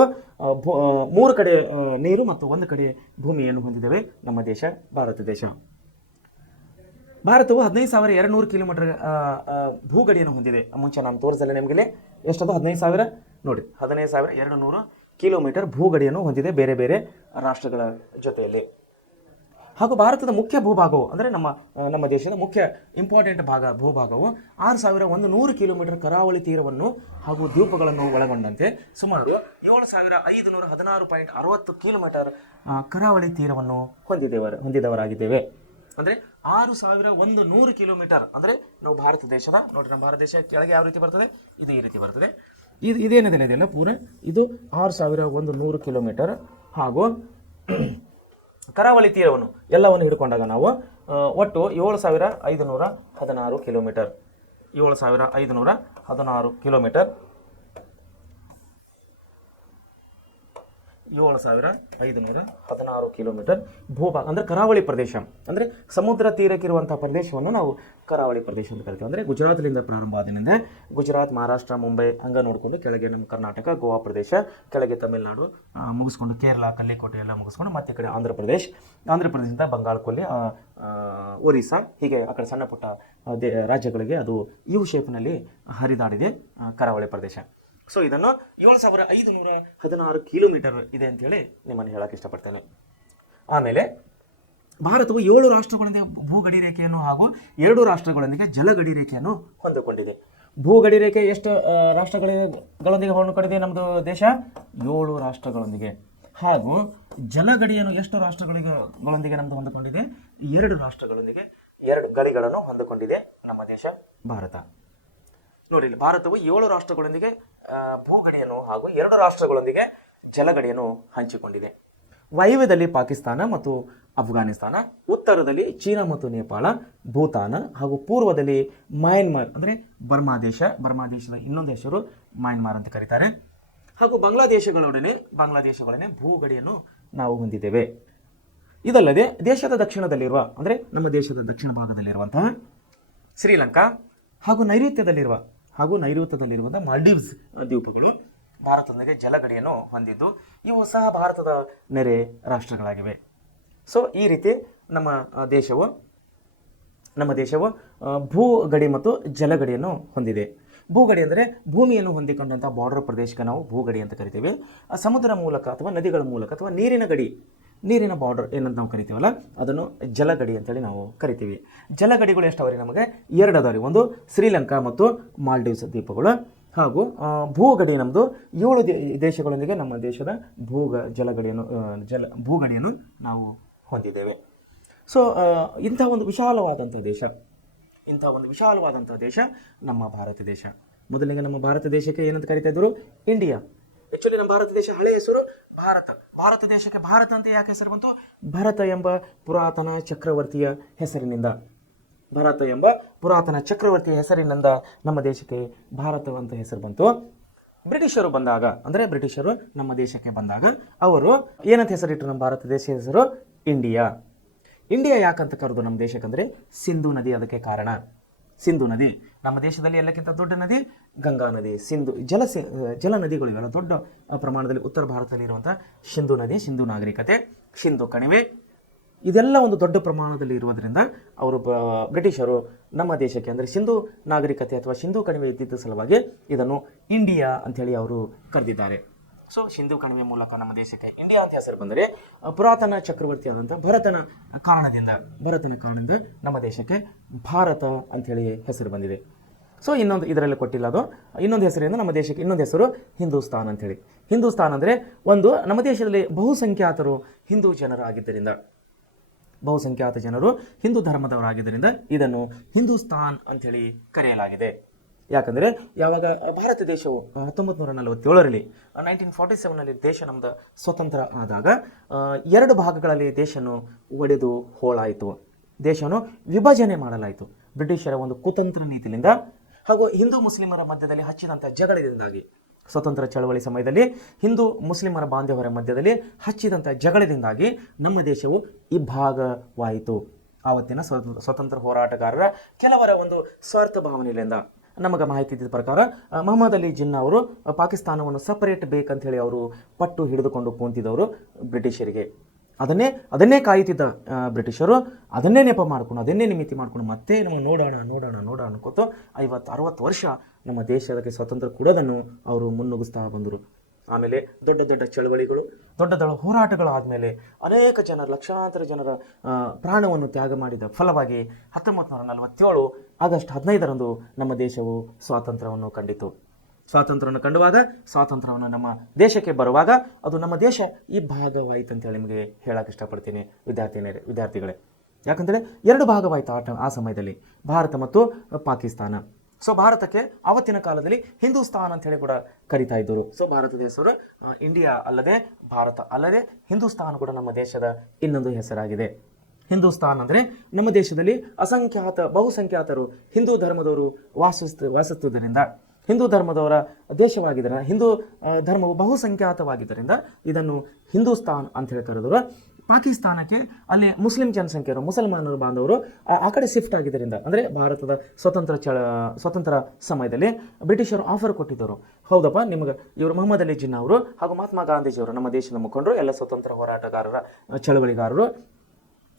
3 ಕಡೆ ನೀರು ಮತ್ತು 1 ಕಡೆ ಭೂಮಿಯನ್ನು ಹೊಂದಿದ್ದೇವೆ ನಮ್ಮ ದೇಶ ಭಾರತ ದೇಶ. ಭಾರತವು 15,200 ಕಿಲೋಮೀಟರ್ ಭೂಗಡಿಯನ್ನು ಹೊಂದಿದೆ. ಮುಂಚೆ ನಾನು ತೋರಿಸಲ್ಲ ನಿಮಗೆ ಎಷ್ಟದು 15,000 ನೋಡಿ, 15,200 ಕಿಲೋಮೀಟರ್ ಭೂಗಡಿಯನ್ನು ಹೊಂದಿದೆ ಬೇರೆ ಬೇರೆ ರಾಷ್ಟ್ರಗಳ ಜೊತೆಯಲ್ಲಿ. ಹಾಗೂ ಭಾರತದ ಮುಖ್ಯ ಭೂಭಾಗವು ಅಂದರೆ ನಮ್ಮ ದೇಶದ ಮುಖ್ಯ ಇಂಪಾರ್ಟೆಂಟ್ ಭೂಭಾಗವು 6,100 ಕಿಲೋಮೀಟರ್ ಕರಾವಳಿ ತೀರವನ್ನು ಹಾಗೂ ದ್ವೀಪಗಳನ್ನು ಒಳಗೊಂಡಂತೆ ಸುಮಾರು 7,516.60 ಕಿಲೋಮೀಟರ್ ಕರಾವಳಿ ತೀರವನ್ನು ಹೊಂದಿದವರಾಗಿದ್ದೇವೆ. ಅಂದರೆ 6,100 ಕಿಲೋಮೀಟರ್ ಅಂದರೆ ನಾವು ಭಾರತ ದೇಶದ ನೋಡ್ರಿ, ನಮ್ಮ ಭಾರತ ದೇಶ ಕೆಳಗೆ ಯಾವ ರೀತಿ ಬರ್ತದೆ, ಇದು ಈ ರೀತಿ ಬರ್ತದೆ. ಇದೇನಿದೆ ಇದೆಲ್ಲ ಪೂರ ಇದು 6,100 ಕಿಲೋಮೀಟರ್ ಹಾಗೂ ಕರಾವಳಿ ತೀರವನ್ನು ಎಲ್ಲವನ್ನು ಹಿಡ್ಕೊಂಡಾಗ ನಾವು ಒಟ್ಟು 7,516 ಕಿಲೋಮೀಟರ್ 7,516 ಕಿಲೋಮೀಟರ್ 7,516 ಕಿಲೋಮೀಟರ್ ಭೂಭಾಗ ಅಂದರೆ ಕರಾವಳಿ ಪ್ರದೇಶ. ಅಂದರೆ ಸಮುದ್ರ ತೀರಕ್ಕಿರುವಂತಹ ಪ್ರದೇಶವನ್ನು ನಾವು ಕರಾವಳಿ ಪ್ರದೇಶ ಅಂತ ಕರಿತೀವಿ. ಅಂದರೆ ಗುಜರಾತ್ಲಿಂದ ಪ್ರಾರಂಭ ಆದಿನಿಂದ ಗುಜರಾತ್, ಮಹಾರಾಷ್ಟ್ರ, ಮುಂಬೈ ಹಂಗ ನೋಡಿಕೊಂಡು ಕೆಳಗೆ ನಮ್ಮ ಕರ್ನಾಟಕ, ಗೋವಾ ಪ್ರದೇಶ, ಕೆಳಗೆ ತಮಿಳುನಾಡು ಮುಗಿಸ್ಕೊಂಡು ಕೇರಳ, ಕಲ್ಲಿಕೋಟೆ ಎಲ್ಲ ಮುಗಿಸ್ಕೊಂಡು ಮತ್ತೆ ಈ ಕಡೆ ಆಂಧ್ರ ಪ್ರದೇಶದಿಂದ ಬಂಗಾಳ ಕೊಲ್ಲಿ, ಒರಿಸ್ಸಾ, ಹೀಗೆ ಆ ಕಡೆ ಸಣ್ಣ ಪುಟ್ಟ ರಾಜ್ಯಗಳಿಗೆ ಅದು ಯು ಶೇಪ್ನಲ್ಲಿ ಹರಿದಾಡಿದೆ ಕರಾವಳಿ ಪ್ರದೇಶ. ಸೊ ಇದನ್ನು 7,516 ಕಿಲೋಮೀಟರ್ ಇದೆ ಅಂತೇಳಿ ನಿಮ್ಮನ್ನು ಹೇಳಕ್ಕೆ ಇಷ್ಟಪಡ್ತೇನೆ. ಆಮೇಲೆ ಭಾರತವು 7 ರಾಷ್ಟ್ರಗಳೊಂದಿಗೆ ಭೂಗಡಿ ರೇಖೆಯನ್ನು ಹಾಗೂ 2 ರಾಷ್ಟ್ರಗಳೊಂದಿಗೆ ಜಲಗಡಿ ರೇಖೆಯನ್ನು ಹೊಂದಿಕೊಂಡಿದೆ. ಭೂಗಡಿ ರೇಖೆ ಎಷ್ಟು ರಾಷ್ಟ್ರಗಳೊಂದಿಗೆ ಹೊಂದಿಕೊಂಡಿದೆ ನಮ್ಮದು ದೇಶ? 7 ರಾಷ್ಟ್ರಗಳೊಂದಿಗೆ. ಹಾಗೂ ಜಲಗಡಿಯನ್ನು ಎಷ್ಟು ರಾಷ್ಟ್ರಗಳೊಂದಿಗೆ ನಮ್ಮದು ಹೊಂದಿಕೊಂಡಿದೆ? 2 ರಾಷ್ಟ್ರಗಳೊಂದಿಗೆ 2 ಗಡಿಗಳನ್ನು ಹೊಂದಿಕೊಂಡಿದೆ ನಮ್ಮ ದೇಶ ಭಾರತ. ನೋಡಿ, ಭಾರತವು 7 ರಾಷ್ಟ್ರಗಳೊಂದಿಗೆ ಭೂಗಡಿಯನ್ನು ಹಾಗೂ 2 ರಾಷ್ಟ್ರಗಳೊಂದಿಗೆ ಜಲಗಡಿಯನ್ನು ಹಂಚಿಕೊಂಡಿದೆ. ವಾಯುವ್ಯದಲ್ಲಿ ಪಾಕಿಸ್ತಾನ ಮತ್ತು ಅಫ್ಘಾನಿಸ್ತಾನ, ಉತ್ತರದಲ್ಲಿ ಚೀನಾ ಮತ್ತು ನೇಪಾಳ, ಭೂತಾನ ಹಾಗೂ ಪೂರ್ವದಲ್ಲಿ ಮಯನ್ಮಾರ್ ಅಂದರೆ ಬರ್ಮಾ ದೇಶದ ಇನ್ನೊಂದು ಹೆಸರು ಮಯನ್ಮಾರ್ ಅಂತ ಕರೀತಾರೆ. ಹಾಗೂ ಬಾಂಗ್ಲಾದೇಶಗಳೊಡನೆ ಭೂಗಡಿಯನ್ನು ನಾವು ಹೊಂದಿದ್ದೇವೆ. ಇದಲ್ಲದೆ ದೇಶದ ದಕ್ಷಿಣದಲ್ಲಿರುವ ಅಂದರೆ ನಮ್ಮ ದೇಶದ ದಕ್ಷಿಣ ಭಾಗದಲ್ಲಿರುವಂತಹ ಶ್ರೀಲಂಕಾ ಹಾಗೂ ನೈಋತ್ಯದಲ್ಲಿರುವಂತಹ ಮಾಲ್ಡೀವ್ಸ್ ದ್ವೀಪಗಳು ಭಾರತದೊಂದಿಗೆ ಜಲಗಡಿಯನ್ನು ಹೊಂದಿದ್ದು ಇವು ಸಹ ಭಾರತದ ನೆರೆ ರಾಷ್ಟ್ರಗಳಾಗಿವೆ. ಸೊ ಈ ರೀತಿ ನಮ್ಮ ದೇಶವು ಭೂಗಡಿ ಮತ್ತು ಜಲಗಡಿಯನ್ನು ಹೊಂದಿದೆ. ಭೂಗಡಿ ಅಂದರೆ ಭೂಮಿಯನ್ನು ಹೊಂದಿಕೊಂಡಂಥ ಬಾರ್ಡರ್ ಪ್ರದೇಶಕ್ಕೆ ನಾವು ಭೂಗಡಿ ಅಂತ ಕರಿತೇವೆ. ಸಮುದ್ರ ಮೂಲಕ ಅಥವಾ ನದಿಗಳ ಮೂಲಕ ಅಥವಾ ನೀರಿನ ಬಾರ್ಡರ್ ಏನಂತ ನಾವು ಕರಿತೀವಲ್ಲ ಅದನ್ನು ಜಲಗಡಿ ಅಂತೇಳಿ ನಾವು ಕರಿತೀವಿ. ಜಲಗಡಿಗಳು ಎಷ್ಟವರಿ ನಮಗೆ? 2 ಅದಾವ್ರಿ. ಒಂದು ಶ್ರೀಲಂಕಾ ಮತ್ತು ಮಾಲ್ಡೀವ್ಸ್ ದ್ವೀಪಗಳು. ಹಾಗೂ ಭೂಗಡಿ ನಮ್ಮದು 7 ದೇಶಗಳೊಂದಿಗೆ ನಮ್ಮ ದೇಶದ ಭೂಗಡಿಯನ್ನು ನಾವು ಹೊಂದಿದ್ದೇವೆ. ಸೊ ಇಂಥ ಒಂದು ವಿಶಾಲವಾದಂಥ ದೇಶ ನಮ್ಮ ಭಾರತ ದೇಶ. ಮೊದಲಿಗೆ ನಮ್ಮ ಭಾರತ ದೇಶಕ್ಕೆ ಏನಂತ ಕರಿತಾ ಇದ್ರು? ಇಂಡಿಯಾ. ಆ್ಯಕ್ಚುಲಿ ನಮ್ಮ ಭಾರತ ದೇಶ ಹಳೆಯ ಹೆಸರು ಭಾರತ ದೇಶಕ್ಕೆ ಭಾರತ ಅಂತ ಯಾಕೆ ಹೆಸರು ಬಂತು? ಭರತ ಎಂಬ ಪುರಾತನ ಚಕ್ರವರ್ತಿಯ ಹೆಸರಿನಿಂದ ನಮ್ಮ ದೇಶಕ್ಕೆ ಭಾರತ ಅಂತ ಹೆಸರು ಬಂತು. ಬ್ರಿಟಿಷರು ನಮ್ಮ ದೇಶಕ್ಕೆ ಬಂದಾಗ ಅವರು ಏನಂತ ಹೆಸರಿಟ್ಟರು? ನಮ್ಮ ಭಾರತ ದೇಶ ಹೆಸರು ಇಂಡಿಯಾ ಯಾಕಂತ ಕರೆದು ನಮ್ಮ ದೇಶಕ್ಕಂದ್ರೆ ಸಿಂಧು ನದಿ ಅದಕ್ಕೆ ಕಾರಣ. ಸಿಂಧು ನದಿ ನಮ್ಮ ದೇಶದಲ್ಲಿ ಎಲ್ಲಕ್ಕಿಂತ ದೊಡ್ಡ ನದಿ ಗಂಗಾ ನದಿ. ಜಲ ನದಿಗಳು ಇವೆಲ್ಲ ದೊಡ್ಡ ಪ್ರಮಾಣದಲ್ಲಿ ಉತ್ತರ ಭಾರತದಲ್ಲಿ ಇರುವಂತಹ ಸಿಂಧು ನದಿ, ಸಿಂಧು ನಾಗರಿಕತೆ, ಸಿಂಧು ಕಣಿವೆ ಇದೆಲ್ಲ ಒಂದು ದೊಡ್ಡ ಪ್ರಮಾಣದಲ್ಲಿ ಇರುವುದರಿಂದ ಬ್ರಿಟಿಷರು ನಮ್ಮ ದೇಶಕ್ಕೆ ಅಂದರೆ ಸಿಂಧು ನಾಗರಿಕತೆ ಅಥವಾ ಸಿಂಧು ಕಣಿವೆ ಇದ್ದಿದ್ದ ಸಲುವಾಗಿ ಇದನ್ನು ಇಂಡಿಯಾ ಅಂಥೇಳಿ ಅವರು ಕರೆದಿದ್ದಾರೆ. ಸೊ ಸಿಂಧು ಕಣಿವೆ ಮೂಲಕ ನಮ್ಮ ದೇಶಕ್ಕೆ ಇಂಡಿಯಾ ಅಂತ ಹೆಸರು ಬಂದರೆ ಪುರಾತನ ಚಕ್ರವರ್ತಿ ಆದಂಥ ಭರತನ ಕಾರಣದಿಂದ ನಮ್ಮ ದೇಶಕ್ಕೆ ಭಾರತ ಅಂಥೇಳಿ ಹೆಸರು ಬಂದಿದೆ. ಸೊ ಇದರಲ್ಲಿ ಕೊಟ್ಟಿಲ್ಲ ಅದು ಇನ್ನೊಂದು ಹೆಸರಿಂದ ನಮ್ಮ ದೇಶಕ್ಕೆ ಇನ್ನೊಂದು ಹೆಸರು ಹಿಂದೂಸ್ತಾನ್ ಅಂಥೇಳಿ. ಹಿಂದೂಸ್ತಾನ್ ಅಂದರೆ ನಮ್ಮ ದೇಶದಲ್ಲಿ ಬಹುಸಂಖ್ಯಾತ ಜನರು ಹಿಂದೂ ಧರ್ಮದವರಾಗಿದ್ದರಿಂದ ಇದನ್ನು ಹಿಂದೂಸ್ತಾನ್ ಅಂಥೇಳಿ ಕರೆಯಲಾಗಿದೆ. ಯಾಕಂದರೆ ಯಾವಾಗ ಭಾರತ ದೇಶವು 1947ರಲ್ಲಿ 1947ನಲ್ಲಿ ದೇಶ ನಮ್ಮದು ಸ್ವತಂತ್ರ ಆದಾಗ 2 ಭಾಗಗಳಲ್ಲಿ ದೇಶವನ್ನು ಒಡೆದು ಹೋಳಾಯಿತು. ದೇಶವನ್ನು ವಿಭಜನೆ ಮಾಡಲಾಯಿತು ಬ್ರಿಟಿಷರ ಒಂದು ಕುತಂತ್ರ ನೀತಿಯಿಂದ. ಹಾಗೂ ಹಿಂದೂ ಮುಸ್ಲಿಮರ ಮಧ್ಯದಲ್ಲಿ ಹಚ್ಚಿದಂಥ ಜಗಳದಿಂದಾಗಿ, ಸ್ವತಂತ್ರ ಚಳವಳಿ ಸಮಯದಲ್ಲಿ ಹಿಂದೂ ಮುಸ್ಲಿಮರ ಬಾಂಧವರ ಮಧ್ಯದಲ್ಲಿ ಹಚ್ಚಿದಂಥ ಜಗಳದಿಂದಾಗಿ ನಮ್ಮ ದೇಶವು ಇಬ್ಬಾಗವಾಯಿತು. ಆವತ್ತಿನ ಸ್ವತಂತ್ರ ಹೋರಾಟಗಾರರ ಕೆಲವರ ಒಂದು ಸ್ವಾರ್ಥ ಭಾವನೆಯಿಂದ ನಮಗೆ ಮಾಹಿತಿ ಇದ್ದ ಪ್ರಕಾರ ಮೊಹಮ್ಮದ್ ಅಲಿ ಜಿನ್ನಾ ಅವರು ಪಾಕಿಸ್ತಾನವನ್ನು ಸಪರೇಟ್ ಬೇಕಂತ ಹೇಳಿ ಅವರು ಪಟ್ಟು ಹಿಡಿದುಕೊಂಡು ಕೂತಿದ್ದವರು ಬ್ರಿಟಿಷರಿಗೆ. ಅದನ್ನೇ ಕಾಯುತ್ತಿದ್ದ ಬ್ರಿಟಿಷರು ಅದನ್ನೇ ನೆಪ ಮಾಡ್ಕೊಂಡು, ಅದನ್ನೇ ನಿಮಿತಿ ಮಾಡ್ಕೊಂಡು ಮತ್ತೆ ನಮಗೆ ನೋಡೋಣ ಅನ್ಕೋತು 50-60 ವರ್ಷ ನಮ್ಮ ದೇಶಕ್ಕೆ ಸ್ವಾತಂತ್ರ್ಯ ಕೊಡೋದನ್ನು ಅವರು ಮುನ್ನುಗ್ಗಿಸ್ತಾ ಬಂದರು. ಆಮೇಲೆ ದೊಡ್ಡ ಚಳವಳಿಗಳು, ದೊಡ್ಡ ಹೋರಾಟಗಳು ಆದಮೇಲೆ ಅನೇಕ ಜನರು, ಲಕ್ಷಾಂತರ ಜನರ ಪ್ರಾಣವನ್ನು ತ್ಯಾಗ ಮಾಡಿದ ಫಲವಾಗಿ 1947 ಆಗಸ್ಟ್ 15ರಂದು ನಮ್ಮ ದೇಶವು ಸ್ವಾತಂತ್ರ್ಯವನ್ನು ಕಂಡಿತು. ಸ್ವಾತಂತ್ರ್ಯವನ್ನು ಕಂಡುವಾಗ, ಸ್ವಾತಂತ್ರ್ಯವನ್ನು ನಮ್ಮ ದೇಶಕ್ಕೆ ಬರುವಾಗ ಅದು ನಮ್ಮ ದೇಶ ಇಬ್ಬಾಗವಾಯಿತು ಅಂತೇಳಿ ನಿಮಗೆ ಹೇಳಕ್ಕೆ ಇಷ್ಟಪಡ್ತೀನಿ ವಿದ್ಯಾರ್ಥಿಗಳೇ. ಯಾಕಂದರೆ 2 ಭಾಗವಾಯಿತು ಆ ಸಮಯದಲ್ಲಿ, ಭಾರತ ಮತ್ತು ಪಾಕಿಸ್ತಾನ. ಸೊ ಭಾರತಕ್ಕೆ ಆವತ್ತಿನ ಕಾಲದಲ್ಲಿ ಹಿಂದೂಸ್ತಾನ್ ಅಂತ ಹೇಳಿ ಕೂಡ ಕರಿತಾ ಇದ್ದರು. ಸೊ ಭಾರತದ ಹೆಸರು ಇಂಡಿಯಾ ಅಲ್ಲದೆ, ಭಾರತ ಅಲ್ಲದೆ ಹಿಂದೂಸ್ತಾನ್ ಕೂಡ ನಮ್ಮ ದೇಶದ ಇನ್ನೊಂದು ಹೆಸರಾಗಿದೆ. ಹಿಂದೂಸ್ತಾನ್ ಅಂದರೆ ನಮ್ಮ ದೇಶದಲ್ಲಿ ಬಹುಸಂಖ್ಯಾತರು ಹಿಂದೂ ಧರ್ಮದವರು ವಾಸಿಸುವುದರಿಂದ, ಹಿಂದೂ ಧರ್ಮದವರ ದೇಶವಾಗಿದ್ದರಿಂದ, ಹಿಂದೂ ಧರ್ಮವು ಬಹುಸಂಖ್ಯಾತವಾಗಿದ್ದರಿಂದ ಇದನ್ನು ಹಿಂದೂಸ್ತಾನ್ ಅಂತ ಹೇಳಿ ಕರೆದರು. ಪಾಕಿಸ್ತಾನಕ್ಕೆ ಅಲ್ಲಿ ಮುಸ್ಲಿಂ ಜನಸಂಖ್ಯೆಯರು, ಮುಸಲ್ಮಾನರು ಬಾಂಧವರು ಆ ಕಡೆ ಶಿಫ್ಟ್ ಆಗಿದ್ದರಿಂದ, ಅಂದರೆ ಭಾರತದ ಸ್ವತಂತ್ರ ಸಮಯದಲ್ಲಿ ಬ್ರಿಟಿಷರು ಆಫರ್ ಕೊಟ್ಟಿದ್ದರು, ಹೌದಪ್ಪ ನಿಮಗೆ ಇವರು ಮೊಹಮ್ಮದ್ ಅಲಿ ಜಿನ್ನಾ ಅವರು ಹಾಗೂ ಮಹಾತ್ಮ ಗಾಂಧೀಜಿಯವರು, ನಮ್ಮ ದೇಶದ ಮುಖಂಡರು, ಎಲ್ಲ ಸ್ವತಂತ್ರ ಹೋರಾಟಗಾರರ ಚಳವಳಿಗಾರರು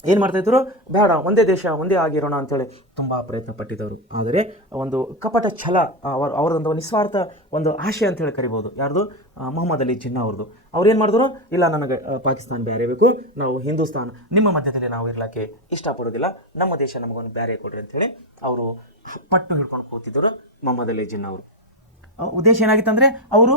ಏನು ಮಾಡ್ತಾಯಿದ್ರು, ಬೇಡ ಒಂದೇ ದೇಶ ಒಂದೇ ಆಗಿರೋಣ ಅಂತೇಳಿ ತುಂಬ ಪ್ರಯತ್ನ ಪಟ್ಟಿದ್ದವರು. ಆದರೆ ಒಂದು ಕಪಟ ಛಲ, ಅವರದೊಂದು ನಿಸ್ವಾರ್ಥ ಒಂದು ಆಶೆ ಅಂತೇಳಿ ಕರಿಬೋದು. ಯಾರ್ದು? ಮೊಹಮ್ಮದ್ ಅಲಿ ಜಿನ್ನಾ ಅವ್ರದ್ದು. ಅವ್ರು ಏನು ಮಾಡಿದ್ರು, ಇಲ್ಲ ನನಗೆ ಪಾಕಿಸ್ತಾನ ಬೇರೆ ಬೇಕು, ನಾವು ಹಿಂದೂಸ್ತಾನ ನಿಮ್ಮ ಮಧ್ಯದಲ್ಲಿ ನಾವು ಇರಲಿಕ್ಕೆ ಇಷ್ಟಪಡೋದಿಲ್ಲ, ನಮ್ಮ ದೇಶ ನಮಗೊಂದು ಬೇರೆ ಕೊಡ್ರಿ ಅಂಥೇಳಿ ಅವರು ಪಟ್ಟು ಹಿಡ್ಕೊಂಡು ಕೂತಿದ್ದರು ಮೊಹಮ್ಮದ್ ಅಲಿ ಜಿನ್ನಾ ಅವರು. ಉದ್ದೇಶ ಏನಾಗಿತ್ತಂದರೆ ಅವರು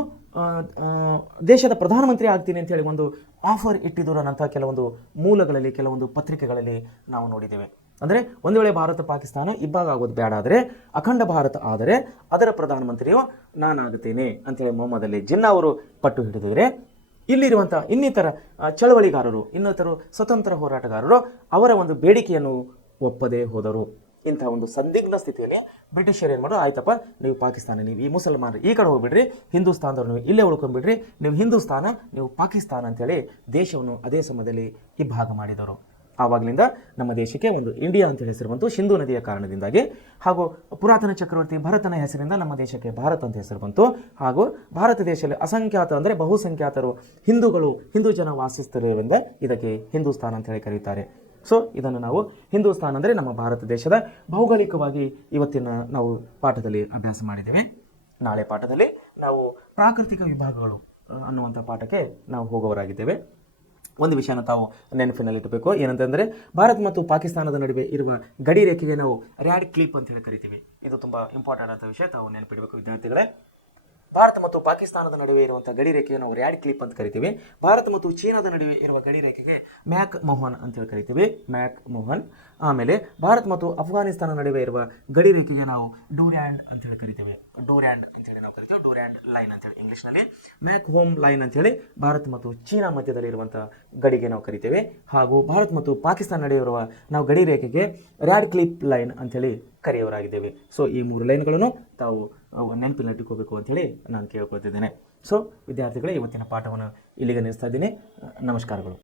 ದೇಶದ ಪ್ರಧಾನಮಂತ್ರಿ ಆಗ್ತೀನಿ ಅಂತೇಳಿ ಒಂದು ಆಫರ್ ಇಟ್ಟಿದ್ರು ಅನ್ನೋಂಥ ಕೆಲವೊಂದು ಮೂಲಗಳಲ್ಲಿ, ಕೆಲವೊಂದು ಪತ್ರಿಕೆಗಳಲ್ಲಿ ನಾವು ನೋಡಿದ್ದೇವೆ. ಅಂದರೆ ಒಂದು ವೇಳೆ ಭಾರತ ಪಾಕಿಸ್ತಾನ ಇಬ್ಬಾಗ ಆಗೋದು ಬೇಡ, ಆದರೆ ಅಖಂಡ ಭಾರತ ಆದರೆ ಅದರ ಪ್ರಧಾನಮಂತ್ರಿಯು ನಾನಾಗುತ್ತೇನೆ ಅಂತೇಳಿ ಮೊಹಮ್ಮದ್ ಅಲಿ ಜಿನ್ನಾ ಅವರು ಪಟ್ಟು ಹಿಡಿದಿದ್ರೆ, ಇಲ್ಲಿರುವಂಥ ಇನ್ನಿತರ ಚಳವಳಿಗಾರರು, ಇನ್ನಿತರ ಸ್ವತಂತ್ರ ಹೋರಾಟಗಾರರು ಅವರ ಒಂದು ಬೇಡಿಕೆಯನ್ನು ಒಪ್ಪದೇ ಹೋದರು. ಇಂಥ ಒಂದು ಸಂದಿಗ್ಧ ಸ್ಥಿತಿಯಲ್ಲಿ ಬ್ರಿಟಿಷರು ಏನು ಮಾಡೋದು, ಆಯ್ತಪ್ಪ ನೀವು ಪಾಕಿಸ್ತಾನ, ನೀವು ಈ ಮುಸಲ್ಮಾನರು ಈ ಕಡೆ ಹೋಗ್ಬಿಡ್ರಿ, ಹಿಂದೂಸ್ತಾನದವ್ರು ನೀವು ಇಲ್ಲೇ ಉಳ್ಕೊಂಡ್ಬಿಡ್ರಿ, ನೀವು ಹಿಂದೂಸ್ತಾನ ನೀವು ಪಾಕಿಸ್ತಾನ ಅಂತೇಳಿ ದೇಶವನ್ನು ಅದೇ ಸಮಯದಲ್ಲಿ ಇಬ್ಬಾಗ ಮಾಡಿದರು. ಆವಾಗಲಿಂದ ನಮ್ಮ ದೇಶಕ್ಕೆ ಒಂದು ಇಂಡಿಯಾ ಅಂತ ಹೆಸರು ಬಂತು, ಸಿಂಧೂ ನದಿಯ ಕಾರಣದಿಂದಾಗಿ. ಹಾಗೂ ಪುರಾತನ ಚಕ್ರವರ್ತಿ ಭರತನ ಹೆಸರಿಂದ ನಮ್ಮ ದೇಶಕ್ಕೆ ಭಾರತ ಅಂತ ಹೆಸರು ಬಂತು. ಹಾಗೂ ಭಾರತ ದೇಶದಲ್ಲಿ ಅಸಂಖ್ಯಾತ ಅಂದರೆ ಬಹುಸಂಖ್ಯಾತರು ಹಿಂದೂ ಜನ ವಾಸಿಸ್ತಿರೋದ್ರಿಂದ ಇದಕ್ಕೆ ಹಿಂದೂಸ್ತಾನ ಅಂತ ಹೇಳಿ ಕರೀತಾರೆ. ಸೊ ಇದನ್ನು ನಾವು ಹಿಂದೂಸ್ತಾನ್ ಅಂದರೆ ನಮ್ಮ ಭಾರತ ದೇಶದ ಭೌಗೋಳಿಕವಾಗಿ ಇವತ್ತಿನ ನಾವು ಪಾಠದಲ್ಲಿ ಅಭ್ಯಾಸ ಮಾಡಿದ್ದೇವೆ. ನಾಳೆ ಪಾಠದಲ್ಲಿ ನಾವು ಪ್ರಾಕೃತಿಕ ವಿಭಾಗಗಳು ಅನ್ನುವಂಥ ಪಾಠಕ್ಕೆ ನಾವು ಹೋಗೋವರಾಗಿದ್ದೇವೆ. ಒಂದು ವಿಷಯನ ತಾವು ನೆನಪಿನಲ್ಲಿಟ್ಟಬೇಕು, ಏನಂತಂದರೆ ಭಾರತ ಮತ್ತು ಪಾಕಿಸ್ತಾನದ ನಡುವೆ ಇರುವ ಗಡಿ ರೇಖೆಗೆ ನಾವು ರ್ಯಾಡ್ ಕ್ಲಿಪ್ ಅಂತ ಹೇಳಿ ಕರಿತೀವಿ. ಇದು ತುಂಬ ಇಂಪಾರ್ಟೆಂಟ್ ಅಂತ ವಿಷಯ, ತಾವು ನೆನಪಿಡಬೇಕು ವಿದ್ಯಾರ್ಥಿಗಳೇ. ಭಾರತ ಮತ್ತು ಪಾಕಿಸ್ತಾನದ ನಡುವೆ ಇರುವಂಥ ಗಡಿ ರೇಖೆಯನ್ನು ನಾವು ರ್ಯಾಡ್ ಕ್ಲಿಪ್ ಅಂತ ಕರಿತೀವಿ. ಭಾರತ ಮತ್ತು ಚೀನಾದ ನಡುವೆ ಇರುವ ಗಡಿ ರೇಖೆಗೆ ಮ್ಯಾಕ್ ಮೊಹನ್ ಅಂತೇಳಿ ಕರಿತೀವಿ, ಮ್ಯಾಕ್ ಮೊಹನ್. ಆಮೇಲೆ ಭಾರತ ಮತ್ತು ಅಫ್ಘಾನಿಸ್ತಾನ ನಡುವೆ ಇರುವ ಗಡಿ ರೇಖೆಗೆ ನಾವು ಡೂರ್ಯಾಂಡ್ ಅಂತೇಳಿ ಕರಿತೀವಿ, ಡೂರ್ಯಾಂಡ್ ಅಂತೇಳಿ ನಾವು ಕರಿತೀವಿ, ಡೂರ್ಯಾಂಡ್ ಲೈನ್ ಅಂತೇಳಿ ಇಂಗ್ಲೀಷ್ನಲ್ಲಿ. ಮ್ಯಾಕ್ ಹೋಮ್ ಲೈನ್ ಅಂತೇಳಿ ಭಾರತ ಮತ್ತು ಚೀನಾ ಮಧ್ಯದಲ್ಲಿ ಇರುವಂಥ ಗಡಿಗೆ ನಾವು ಕರಿತೇವೆ. ಹಾಗೂ ಭಾರತ ಮತ್ತು ಪಾಕಿಸ್ತಾನ ನಡುವೆ ಇರುವ ನಾವು ಗಡಿ ರೇಖೆಗೆ ರ್ಯಾಡ್ ಕ್ಲಿಪ್ ಲೈನ್ ಅಂತೇಳಿ ಕರೆಯೋರಾಗಿದ್ದೇವೆ. ಸೊ ಈ 3 ಲೈನ್ಗಳನ್ನು ತಾವು ನೆನಪಿನಲ್ಲಿಟ್ಟುಕೋಬೇಕು ಅಂಥೇಳಿ ನಾನು ಕೇಳ್ಕೊಳ್ತಿದ್ದೇನೆ. ಸೊ ವಿದ್ಯಾರ್ಥಿಗಳೇ, ಇವತ್ತಿನ ಪಾಠವನ್ನು ಇಲ್ಲಿಗೆ ನಿಲ್ಲಿಸ್ತಾ ಇದ್ದೀನಿ. ನಮಸ್ಕಾರಗಳು.